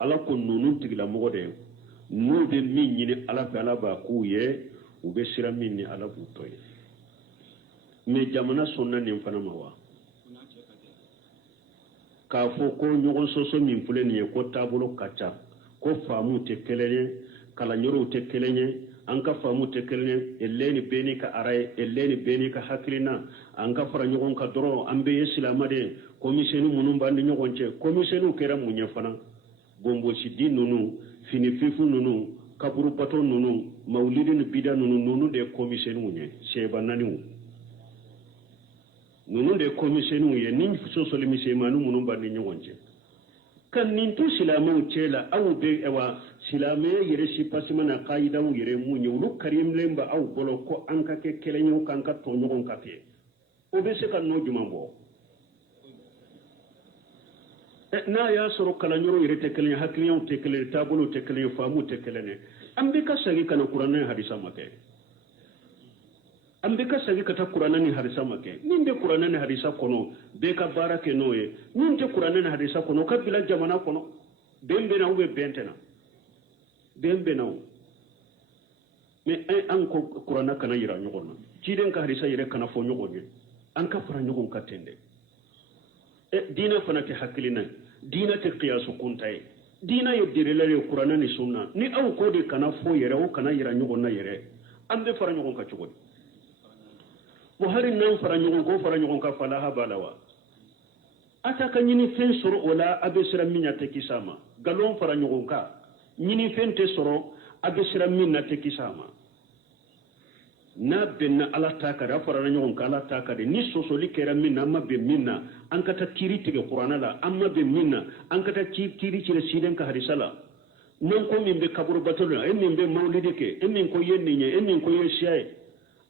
ala ko nunun tigla mo de nu be min ñini ala fa ala ba ku ye ube sira min ni ala bu toy me jamana sunna ni fana mawa k'a fɔ ko ɲɔgɔn sɔsɔ min filɛ nin ye ko taabolo ka ca ko faamu tɛ kelen ye kalanyɔrɔw tɛ kelen ye an ka faamu tɛ kelen ye elle ni bɛɛ n'i ka ara ye elle ni bɛɛ n'i ka hakilina an ka fara ɲɔgɔn kan dɔrɔn an bɛɛ ye silamɛ de ye komisɛniw minnu b'an ni ɲɔgɔn cɛ komisɛniw kɛra mun ye fana bonbonsidi ninnu finififu ninnu kaburubato ninnu mawulidi ni bida ninnu de ye komisɛniw ye sɛba naaniw nunu de komisɛniw ye ni sosoli misɛmanu minnu b'an ni ɲɔgɔn cɛ ka nin to silamɛw cɛ la aw bɛ silamɛya yɛrɛ sipasima na kayidaw yɛrɛ mun ye olu karilen bɛ aw bolo ko an ka kɛ kelen ye k'an ka tɔn ɲɔgɔn ka kɛ o bɛ se ka nɔ jumɛn bɔ n'a y'a sɔrɔ kalanyɔrɔ yɛrɛ tɛ kelen ye hakiliyaw tɛ kelen ye taabolow tɛ kelen ye faamuw tɛ kelen ye an bɛ ka segin ka na kuranɛ hadisa ma kɛ an bɛ ka segin ka taa kuranɛ ni hadisa ma kɛ min bɛ kuranɛ ni hadisa kɔnɔ bɛɛ ka baara kɛ n'o ye min tɛ kuranɛ ni hadisa kɔnɔ o ka bila jamana kɔnɔ bɛn bɛ na ou bien bɛn tɛ na bɛn bɛ na o mais an ko kuranɛ kana yira ɲɔgɔn na ciden ka hadisa yɛrɛ kana fɔ ɲɔgɔn ye an ka fara ɲɔgɔn ka ten dɛ diinɛ fana tɛ hakilina ye diinɛ tɛ qiyasu kunta ye diinɛ ye dirila ye kuranɛ ni sunna ni aw ko de kana fɔ yɛrɛ o kana yira ɲɔgɔn na yɛrɛ an bɛ fara ɲɔgɔn ka cogo di wa hari nan fara ɲɔgɔn ko fara ɲɔgɔn ka falaha b'a la wa a ta ka ɲini fɛn sɔrɔ o la a bɛ siran min na tɛ kisa ma galon fara ɲɔgɔn kan ɲini fɛn tɛ sɔrɔ a bɛ siran min na tɛ kisa ma n'a bɛnna ala ta ka di a farala ɲɔgɔn kan ala ta ka di ni sɔsɔli kɛra min na an ma bɛn min na an ka taa kiiri tigɛ kuranɛ la an ma bɛn min na an ka taa kiiri tigɛ siden ka hadisa la n'an ko min bɛ kaburu bato la e min bɛ mawulidi kɛ e min ko ye nin ye e min ko ye siya ye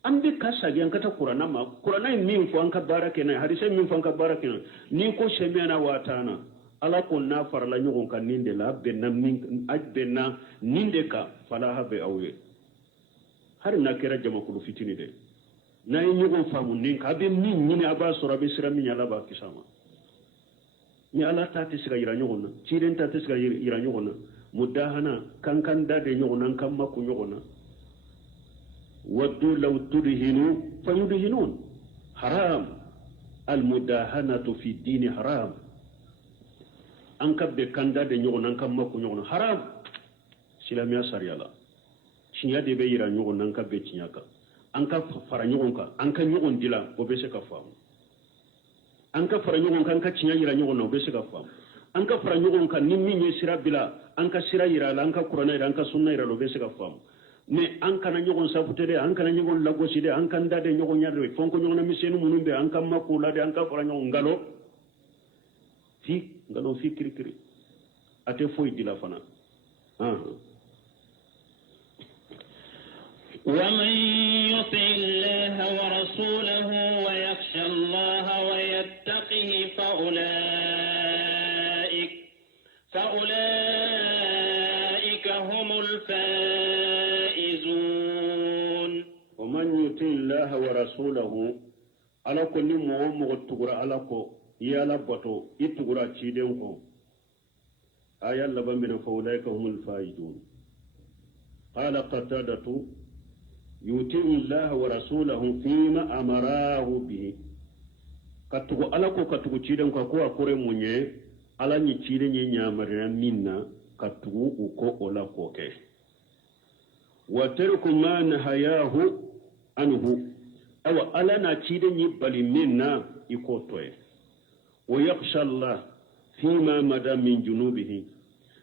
an bɛ ka sagi an ka taa kuranɛ ma kuranɛ ye min fɔ an ka baara kɛ n'a ye hadisa min fɔ an ka baara kɛ n'a ye ni ko sɛmiyana waa taana ala ko n'a farala ɲɔgɔn kan nin de la a bɛnna nin de kan falaha bɛ aw ye hari n'a kɛra jamakulu fitini dɛ n'a ye ɲɔgɔn faamu nin kan a bɛ min ɲini a b'a sɔrɔ a bɛ siran min ala b'a kisa ma ni ala ta tɛ se ka yira ɲɔgɔn na ciden ta tɛ se ka yira ɲɔgɔn na mudahana kan kan da de ɲɔgɔn na an kan maku ɲɔgɔn na waddu law tudhinu fayudhinun haram almudahanatu fi dini haram an ka bɛ kan da de ɲɔgɔn na an kan maku ɲɔgɔn na haram silamɛya sariya la tiɲɛ de bɛ yira ɲɔgɔn na an ka bɛn tiɲɛ kan an ka fara ɲɔgɔn kan an ka ɲɔgɔn dilan o bɛ se ka faamu an ka fara ɲɔgɔn kan an ka tiɲɛ yira ɲɔgɔn na o bɛ se ka faamu an ka fara ɲɔgɔn kan ni min ye sira bila an ka sira yira a la an ka kuranɛ yira an ka sunna yira o bɛ se ka faamu mais an kana ɲɔgɔn sabute dɛ an kana ɲɔgɔn lagosi dɛ an ka da de ɲɔgɔn ɲa de fɔnko ɲɔgɔn na misɛnnin minnu bɛ an ka mako la de an ka fara ɲɔgɔn ngalo fi kirikiri a tɛ foyi dila fana ومن يطع الله ورسوله ويخشى الله ويتقه فأولئك هم الفائزون ومن يطع الله ورسوله على كل مؤمن تغرى على كو يالا بطو يتغرى تشيدنكو آية لبن فأولئك هم الفائزون قال قتادة يطيع الله ورسوله فيما أمراه به katugo ala ko katugo ciden ko akore munye ala ni ciden ni nyamara minna katugo uko ola ko ke wa tarku ma nahayahu anhu aw ala na ciden ni bali minna iko toye wa yakhsha Allah fima mada min junubihi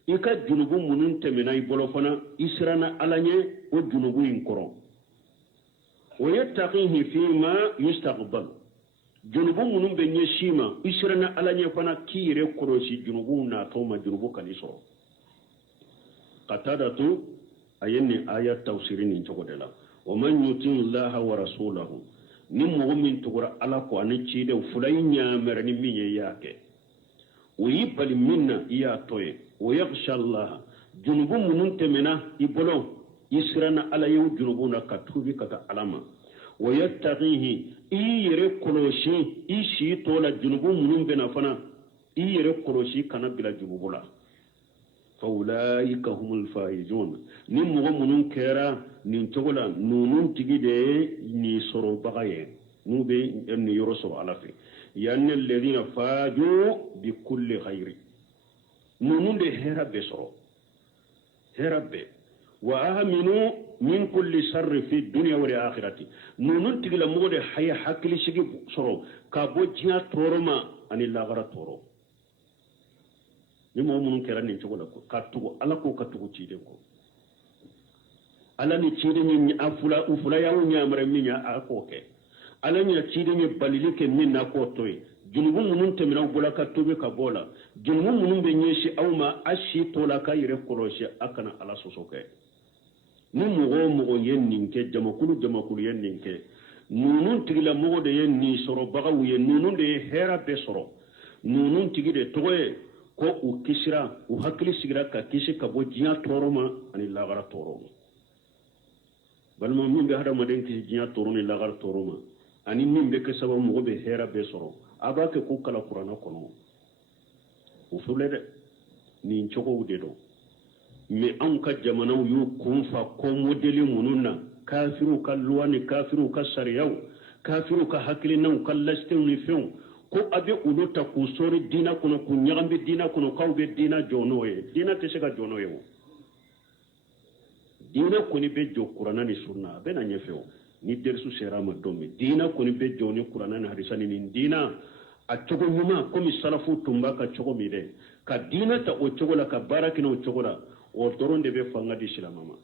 ika junubu munun temena ibolo fana israna alanye o junubu inkoro ويتقيه فيما يستقبل جنوبون منهم بني شيما إسرنا على نيفنا كير كروسي جنوبون ناتوما جنوبو كنيسو قتادة أيني آيات توسيرين جودلا ومن يطيع الله ورسوله نمو من تقرأ على قوانين تشيد وفلاين يامرني من ياكي ويبال منا يا توي ويغشى الله جنوبون منهم تمنا يبلو إسرنا على يو جنوبون كتوبي كتا علما ويتقيه إيري كروشي إيشي تولا جنوبون منهم بنافنا إيري كروشي كان بلا جنوبولا فأولئك هم الفائزون نمو منهم كيرا ننتقلا نونون تجده نيسرو بغاية نوبي نيرسو على في يعني الذين فاجوا بكل خير نونون ده هرب بسرو هرب وآمنوا من كل شر في الدنيا والآخرة نونون تجلا مودة حيا حكلي شجي سرو كابو جنا تورما أن الله غرا تورو نمو منهم كيرا ننتقلا كاتو على كو كاتو تيجي كو ala ni cide ni afula ufula ya unya mare minya akoke ala ni cide ni balilike min na ko toy junubu munun temina bula ka tobe ka bola junubu munun be nyeshi awma ashi tola ka yire koroshi akana ala sosoke ni mugo yenninke jamakulu yenninke nunun tigila mugo de yenni soro bagawu yen nunun de hera be soro nunun tigide toye ko u kisira u hakili sigira ka kishi ka bo jiya toroma ani lagara toroma balma min be hada maden ki jiya toroni lagar toroma ani min be ke sababu mugo be hera be soro abake ko kala qur'ana kono u fulede ni nchoko ude do me an ka jamanaw yu kunfa ko modeli mununna kafiru kalluwani kafiru ka sariyaw kafiru ka hakili nan kallaste ni fion ko abe ulota ku sori dina kono ku nyagambe dina kono kawbe dina jonoye dina tesega jonoye dina koni be jo qur'ana ni sunna be na nyefew ni dersu serama domi dina koni be jo ni qur'ana ni hadisani ni dina a cogo nyuma komi salafu tumba ka cogo mi de ka dina ta o cogo la ka barakina o cogo la o doronde be fanga di silamama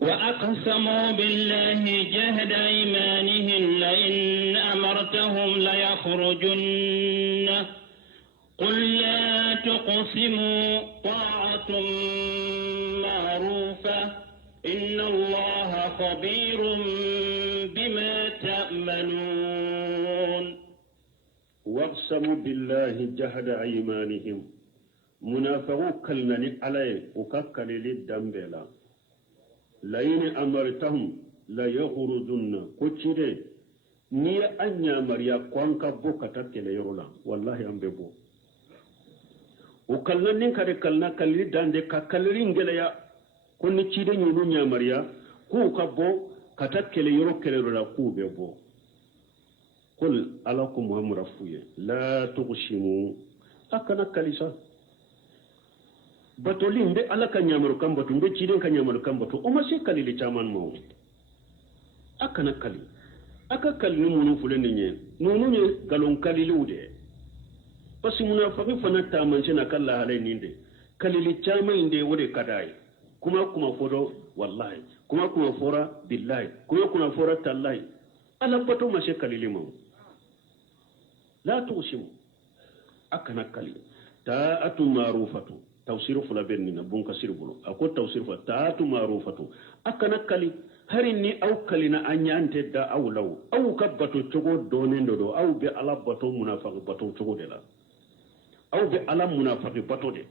وأقسموا بالله جهد أيمانهم لئن أمرتهم ليخرجن قل لا تقسموا طاعة معروفة إن الله خبير بما تأملون واقسموا بالله جهد أيمانهم منافقوا كلنني عليه وككل للدنبلا لئن أمرتهم لا يخرجن كتير ني أنيا مريا كوانكا بوكا تكلا يرولا والله أم ببو وكلنن كده كلنا كلي داندي ككلرين جليا كوني تشيد نيونو نيا مريا كو كبو كتكلا يرو كلا يرولا كو ببو قل ألاكم محمد رفوية لا تغشموا أكنا كاليسا batolin be ala ka nyamaru kan batu be ciden ka nyamaru kan batu o ma se kali le chaman mo akana kali aka kali ni munu fulen ni nunu ne galon kali lude pasi munafaqi fana ta man na kala halai ni de kali le chaman inde wode kadai kuma fodo wallahi kuma fora billahi kuma fora tallahi ala batu ma se kali le mo la tusimu akana kali ta'atu marufatu توصير فلا بيننا بونك سيربلو أكو توصير فتاة معروفة أكنا كلي هرني أو كلنا أني أنت دا أو لو أو كبتو تشغو دونين دو أو بألا بتو منافق بتو تشغو دلا أو بألا منافق بتو دي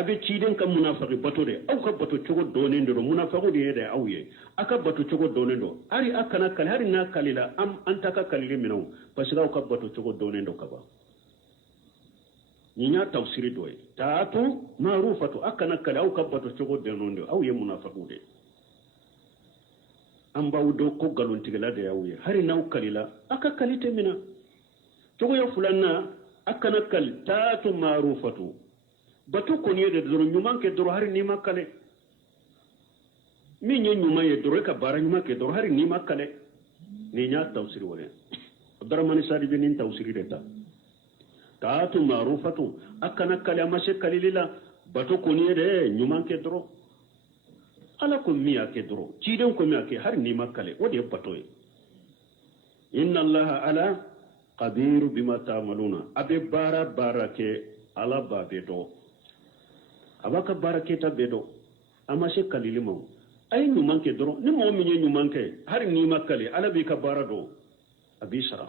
أبي تشيدن كمنافق بتو دي أو كبتو تشغو دونين دو منافق دي يدا أو يه أكبتو تشغو دونين دو هري أكنا كلي هري نا كلي لا أم أنت كلي منو بس لا أو كبتو تشغو دونين دو كبا نينا توصير دوي تاتو معروفة أكنا كلا أو كبتو تشغل دينوندو أو يمنافقو دي أمبا ودو كوغالون تيغلا دي أو يه هاري ناو كاليلا أكا كاليتي منا تشغل يفلانا أكنا كال تاتو معروفة باتو كونيه دي درو نيومان كي درو هاري نيما كالي مين نيومان يدرو كبارا نيما كي درو هاري نيما كالي نينا توصير ولي درماني ساري بنين توصير دي taatu marufatu akana kali amase kalilila bato koniye de nyuman ke dro ala ko mi ake doro ciden ko mi ake har ni makale wodi batoy inna allaha ala qabiru bima ta'maluna abe barake ala babe do abaka barake ta bedo amma she kalilimo ay nyumanke doro ni mo mi nyumanke har ni makale ala bi ka barado abisara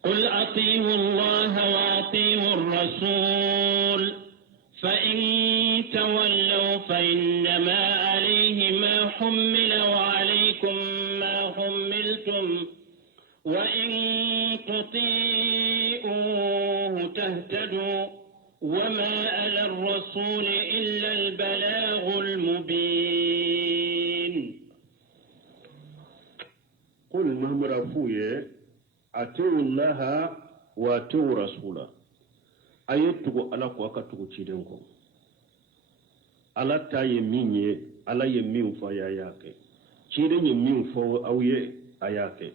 قل أطيعوا الله وأطيعوا الرسول فإن تولوا فإنما عليه ما حمل وعليكم ما حملتم وإن تطيعوه تهتدوا وما على الرسول إلا البلاغ المبين قل مهمر فويه أطيعوا الله وأطيعوا رسوله ayettugo ala ko akatugo ciden ko ala ta ye min ye ala ye min fo yake ciden ye min fo awye ayake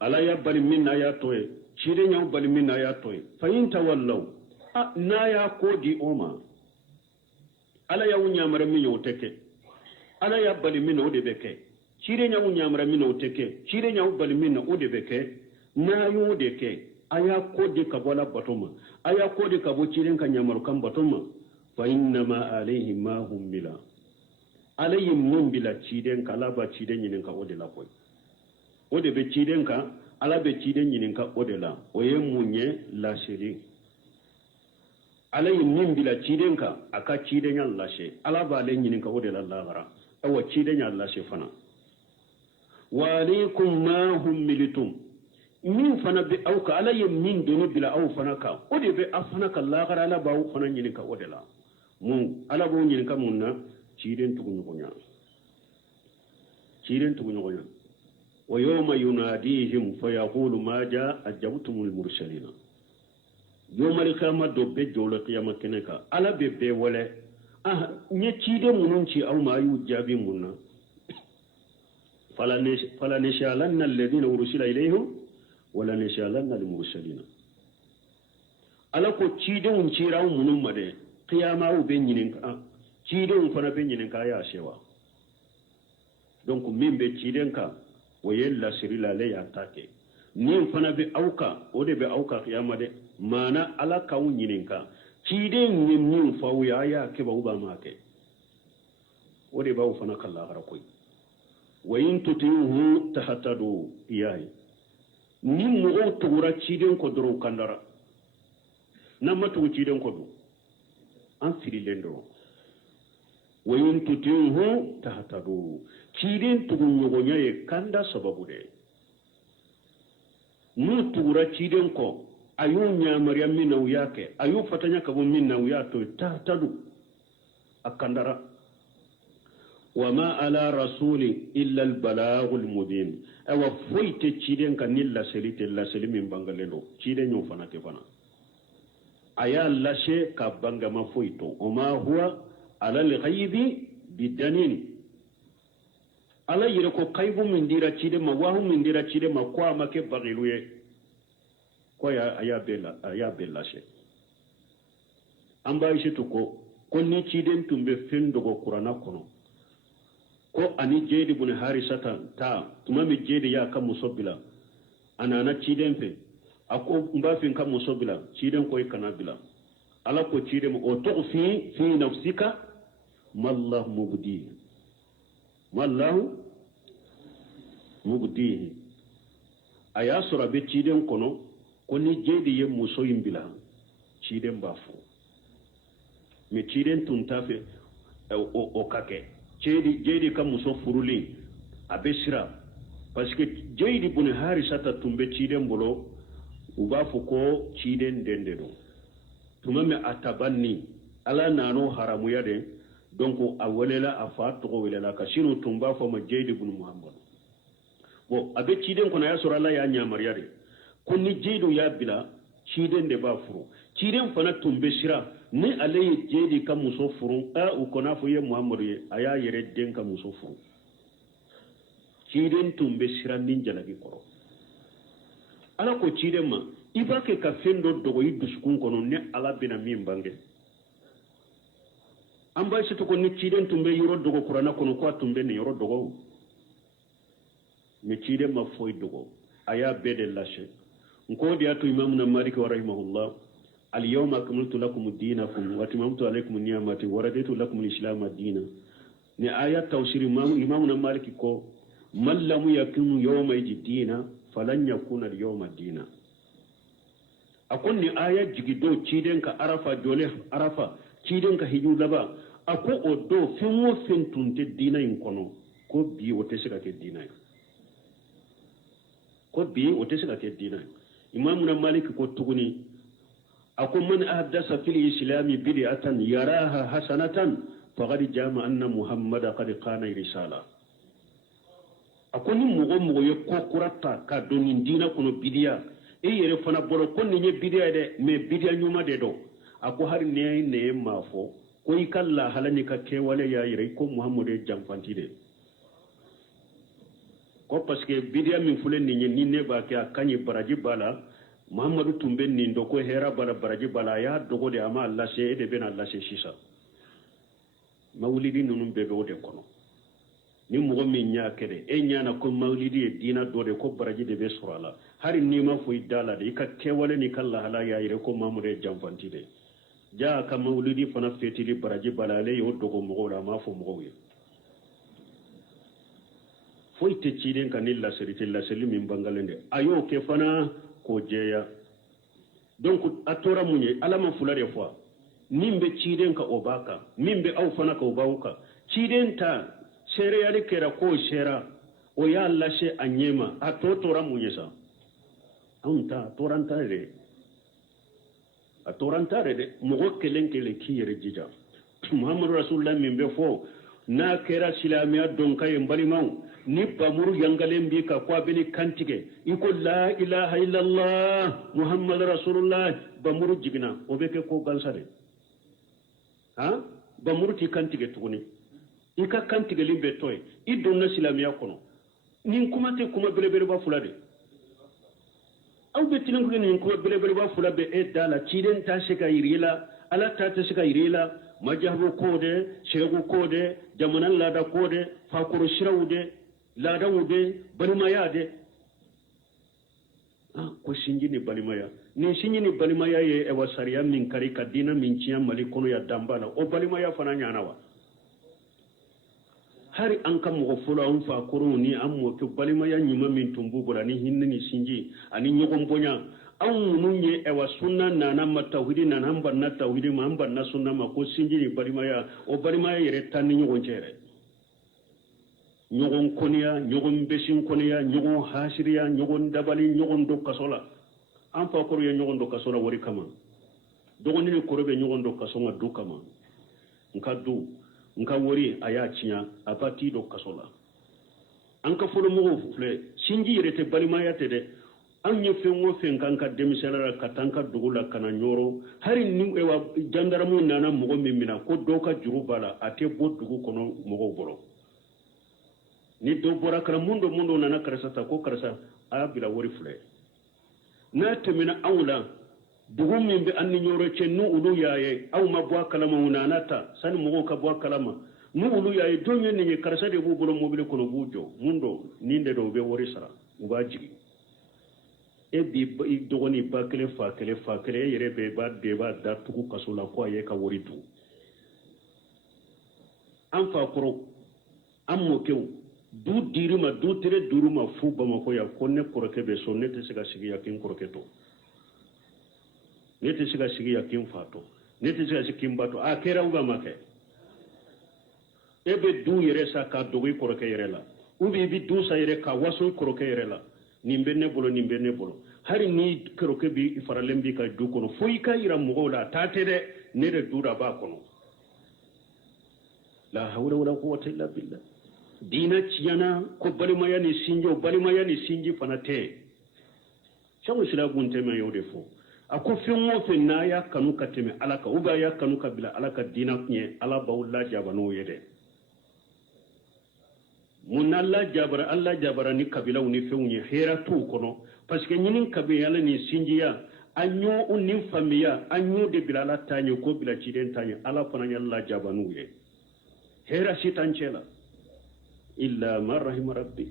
ala ya bali min na ya toye ciden ya bali min na ya toye fa in tawallaw na ya kodi oma ala ya unyamara min yo teke ala ya bali min o de beke ciden ya unyamara min o teke ciden ya bali min o de beke na yo de ke aya kodi ka bola batoma aya kodi ka bo ciren ka nyamar kan batoma fa inna ma alayhi ma hum bila alayhi mun bila ciden ka la ba ciden yin ka ode la koy ode be ciden ka ala be ciden yin ka ode la o ye munye la shiri alayhi mun bila ciden ka aka ciden yan lashe ala ba le yin ka ode la lahara awa ciden yan lashe fana wa alaykum ma hum militum min fana be aw ka ala ye min doni bila aw fana ka o de be afana ka lagara ala ba aw fana nyini ka o de la mun ala bo nyini ka mun na ciden tugu nyonya wa yawma yunadihim fa yaqulu ma jaa ajabtumul mursalin yawma al-qiyamah do be jolo qiyamah keneka ala be wala nye ciden munun ci aw ma yu jabi munna fala nishalanna alladhina ursila ilayhim wala nishalanna al-mursalin ala ko ciden ciraw munun made qiyama u be nyinin ka ciden fana be nyinin ka ya shewa donc min be ciden ka wayella sirila le ya take nin fana be auka o de be auka qiyama de mana ala ka u nyinin ka ciden nin fawu ya ke ba uba make o de ba u fana kala gara koy wa in tutihu tahtadu iyai nin mo o tugura ciden ko doro kandara na matu ciden ko do an fili lendo wa in tutihu tahtadu ciden tugu nyogonya ye kanda sababu de nu tugura ciden ko ayu nyamariya minna uyake ayu fatanya kabo minna uyato tahtadu akandara وما على رسول إلا البلاغ المبين أو فويت تشيدن كان لا سليت لا سلم من بانغالو تشيدن يوفنا كفنا أيا لا شيء كبانغ ما فويتو وما هو على الغيب بالدليل على يركو قيب من ديرا تشيدن ما وهم من ديرا تشيدن ما قوا ما كبغيلوه كويا أيا بلا شيء أمبا يشتوكو كوني تشيدن تمبي فندو قرانا كونو ko ani jeedi bune harisata ta tuma mi jeedi ya kam musobila anana ciden fe ako mbafin kam musobila ciden koy kanabila ala ko ciden o to fi nafsika mallahu mubdi aya sura be ciden kono ko ni jeedi ye muso yimbila ciden bafu mi ciden tunta fe o kake jeedi kam muso furuli abe sira parce que jeedi bune harisata tumbe ciden bolo uba fo ko ciden dende do tuma me atabanni ala nano haramu yade donc a walela a fa to welela ka sino tumba fo ma jeedi bune muhammad bo abe ciden kono ya sura la ya nyamar yade konni jeedo ya bila ciden de ba furu ciden fana tumbe sira ni alaye jeedi kam muso furu u kona fo ye muhammadu ye aya yere den kam muso furu ciden tumbe sira nin jalagi koro ala ko ciden ma ibake ka fendo dogo yi dusukun kono ne ala bina min bange amba situ ko ni ciden tumbe yoro dogo qur'ana kono ko tumbe ni yoro dogo mi ciden ma foy dogo aya bede lashe nko di atu imam na malik wa rahimahullah al yawma akmaltu lakum dinakum wa atmamtu alaykum ni'mati wa raditu lakum al-islam dinan ni aya tawsir imam na malik ko man lam yakun yawma dina falan yakuna al-yawma dina akon ni aya jigido ciden ka arafa dole arafa ciden ka hiju laba ako odo finwo fintunte dina in kono ko bi o tesika ke dina ko bi o tesika ke dina imam na malik ko tuguni ako man ahdasa fil islami bid'atan yaraha hasanatan faqad jama anna muhammad qad qana risala ako ni mugo ye ko kurata ka donin dina kono bidiya e yere fana bolo ko ni nye bidiya de me bidiya nyuma de do ako har ne mafo ko ikalla halani ka kewale ya yere ko muhammad jamfanti de ko parce que bidiya min fulen ni ne ba ke akanye baraji bala muhammadu tumbe ni ndo ko hera bala baraji bala ya dogo de ama allah se de ben allah se sisa mawlidi nunum bebe o de kono ni mugo min nya kede e nya na ko mawlidi e dina do de ko baraji de be surala hari ni ma fu idala de ka kewale ni kala hala ya ire ko mamude jamfanti de ja ka mawlidi fana feti di baraji bala le yo dogo mugo la ma fu mugo wi foi te ciden kanilla serite la selimi bangalende ayo ke fana ko jeya donc atora munye alama fulare fois nimbe ciden ka obaka mimbe au fana ka obauka ciden ta sere yali kera ko shera o ya lashe anyema atotora munye sa anta torantare de mugo kelenkele kiyere jija muhammadu rasulullah mimbe fo na kera silamiya donka e mbalimaw ni bamuru yangalen bi ka kwa bini kantige iko la ilaha illallah muhammad rasulullah bamuru jigna o be ke ko gansare ha bamuru ti kantige tuguni ika kantige limbe toy idonna silamiya kono nin kuma te kuma belebele ba fulade aw be tinan ko nin kuma belebele ba fulabe e dala ciden ta shika irila ala ta shika irila majahbu kode shegu kode jamanan lada kode fakuru shirawde lada wude balimaya de ko sinjini balimaya ni sinjini balimaya ye e wasariya min kari ka dina min ciya mali kono ya dambala o balimaya fana nyana wa hari an kam mo fulo an fakuru ni am mo to balimaya nyuma min tumbu bura ni hinni ni sinji ani nyogom bonya an mununye e wa sunna nana ma tawhidi nana hamba na tawhidi ma hamba na sunna ma ko sinjini balimaya o balimaya yere tan ni nyogon cere nyogon konia nyogon besin konia nyogon hasiriya nyogon dabali nyogon do kasola an fa ko ye nyogon do kasola wori kama dogon ni ko rebe nyogon do kasonga do kama nka wori aya cinya apati do kasola an ka folo mo fule sinji rete balimaya tede an ye fengo fen kan ka demiselara katanka dugula kana nyoro hari ni e wa jandarmu nana mogo mimina ko do ka juru bala ate bo dugu kono mogo bolo ni do bora kala mundo nana karasa ta ko karasa a bila wori fule na temina awla dugu min be anni nyoro cennu ulu yaye aw ma bo kalama unanata sani mogo ka bo kalama nu ulu yaye do nyen ni karasa de bu bolo mobile kono bujo mundo ninde do be wori sara ubaji e bi dogoni ba kele fa kele yere be ba de ba da tuku kasola ko ye ka wori du an fa koro an mo kew du dirima du tere duruma fu bama ko ya konne koroke be so nete siga sigi yakin koroke to nete siga sigi yakin fato nete siga sigi bato a kera uga make ebe du yere sa ka dogi koroke yere la ubi bi du sa yere ka waso koroke yere la nimbe ne bolo hari ni koroke bi faralembi ka du kono foi ka ira mugola tatere ne de dura ba kono la hawla wala quwwata illa billah dina ciyana ko balimaya ni sinji fanate shawu sila gunte me yode fo ako fengo fe na ya kanu kateme alaka uga ya kanu kabila alaka dina nye ala bawla jabano yede munalla jabara alla jabara ni kabila uni feunye hera tu kono parce que nyinin kabila ni sinjiya anyo unin famiya anyo de bilala tanyo ko bila ciden tanyo ala fana yalla jabanu ye hera sitanchela illa man rahima rabbi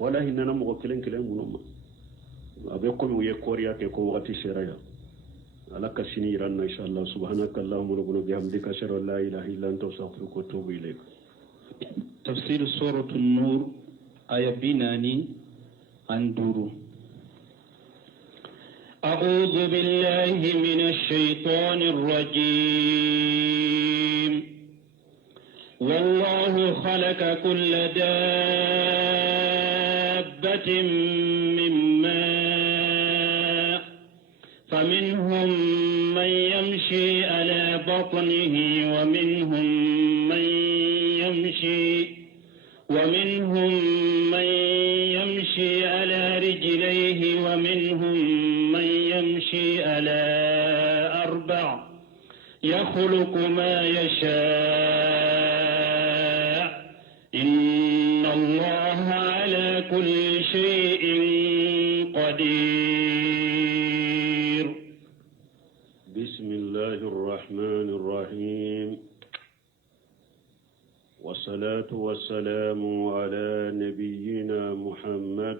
wala hinana mo kelen kelen munuma abe ko mi ye koriya ke ko wati seraya ala kasini iranna inshallah subhanaka allahumma rabbuna bihamdika ashhadu an la ilaha illa anta astaghfiruka wa atubu ilayk. تفسير سورة النور آية بناني أندورو. أعوذ بالله من الشيطان الرجيم. والله خلق كل دابة من ماء فمنهم من يمشي على بطنه ومنهم من يمشي على رجليه ومنهم من يمشي على أربع يخلق ما يشاء إن الله على كل شيء قدير. بسم الله الرحمن الرحيم والصلاة والسلام على نبينا محمد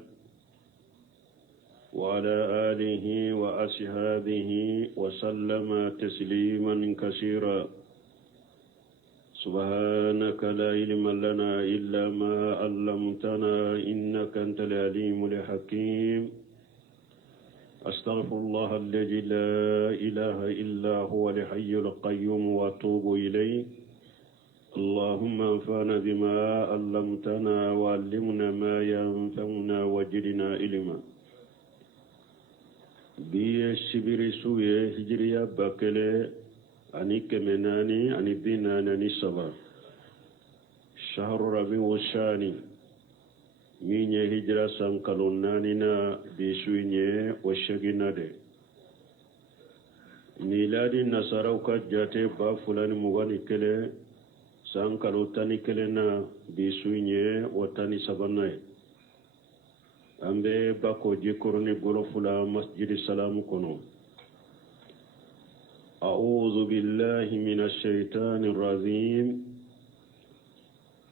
وعلى آله وأصحابه وسلم تسليما كثيرا. سبحانك لا علم لنا إلا ما علمتنا إنك أنت العليم الحكيم. أستغفر الله الذي لا إله إلا هو الحي القيوم وأتوب إليه. اللهم انفعنا بما علمتنا وعلمنا ما ينفعنا وزدنا علما. بي شبري سويه هجريا باكله اني كمناني اني بيناني صبا شهر ربيع الثاني مين هجرة سانكالونانينا بيسويني وشغينا دي ميلادي نصاروكا جاتي با فلان مغاني كله sankalo tani kelena bisuinye watani sabanaye ambe bako jikoroni golofula masjidi salamu kono. a'udhu billahi minash shaitanir rajim.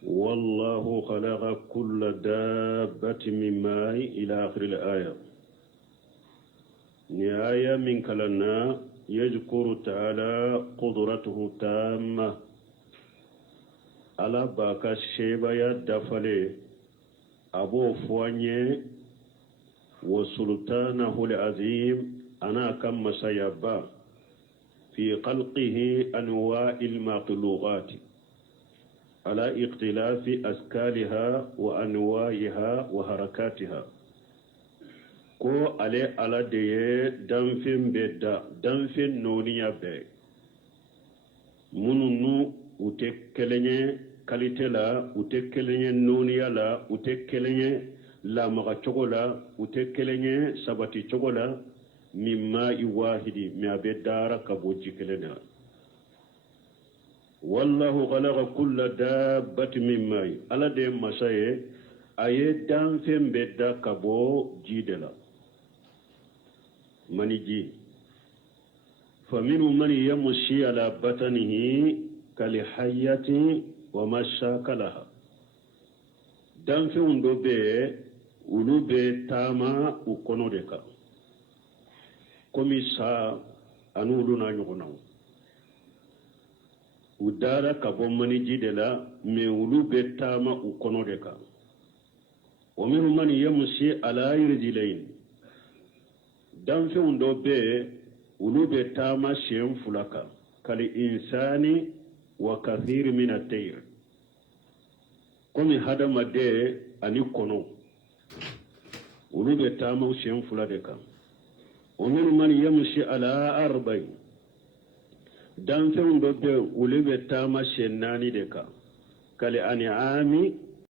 wallahu khalaqa kulla dabbatin min ma'i ila akhiril aya. ni aya min kalana yadhkuru ta'ala qudratuhu tamma ala baka shebaya dafale abo fuanye wa sultanahu al-azim ana kam masayaba fi khalqihi anwa'il makhluqat ala ikhtilafi askaliha wa anwa'iha wa harakatiha ko ale ala deye danfin bedda danfin noniya be mununu ute kelenye qualité la ute kelenye noniya la ute kelenye la maga chogola ute kelenye sabati chogola mimma iwahidi mi abedara kaboji kelena. wallahu khalaqa kulla dabbatin mimma ala de masaye aye danfen bedda kabo jidela maniji faminu man yamshi ala batanihi kalihayati wa mashakalaha. danfeŋo do be ulu be taama u kono de kan komi saa ani ulu na ɲɔgɔnaw u dara ka bɔ maniji de la mais ulu be taama u kono de kan. wa minhu man yamshi ala rijlayn. danfeŋo do be ulu be taama siɲɛ fula kan kali insani wa kathir min at-tayr. komi hadamade ani kono ulu be taama siɲɛ fula de kan. wa minhu man yamshi ala arba'in. danfeŋo do be ulu be taama siɲɛ naani de kan kali an'ami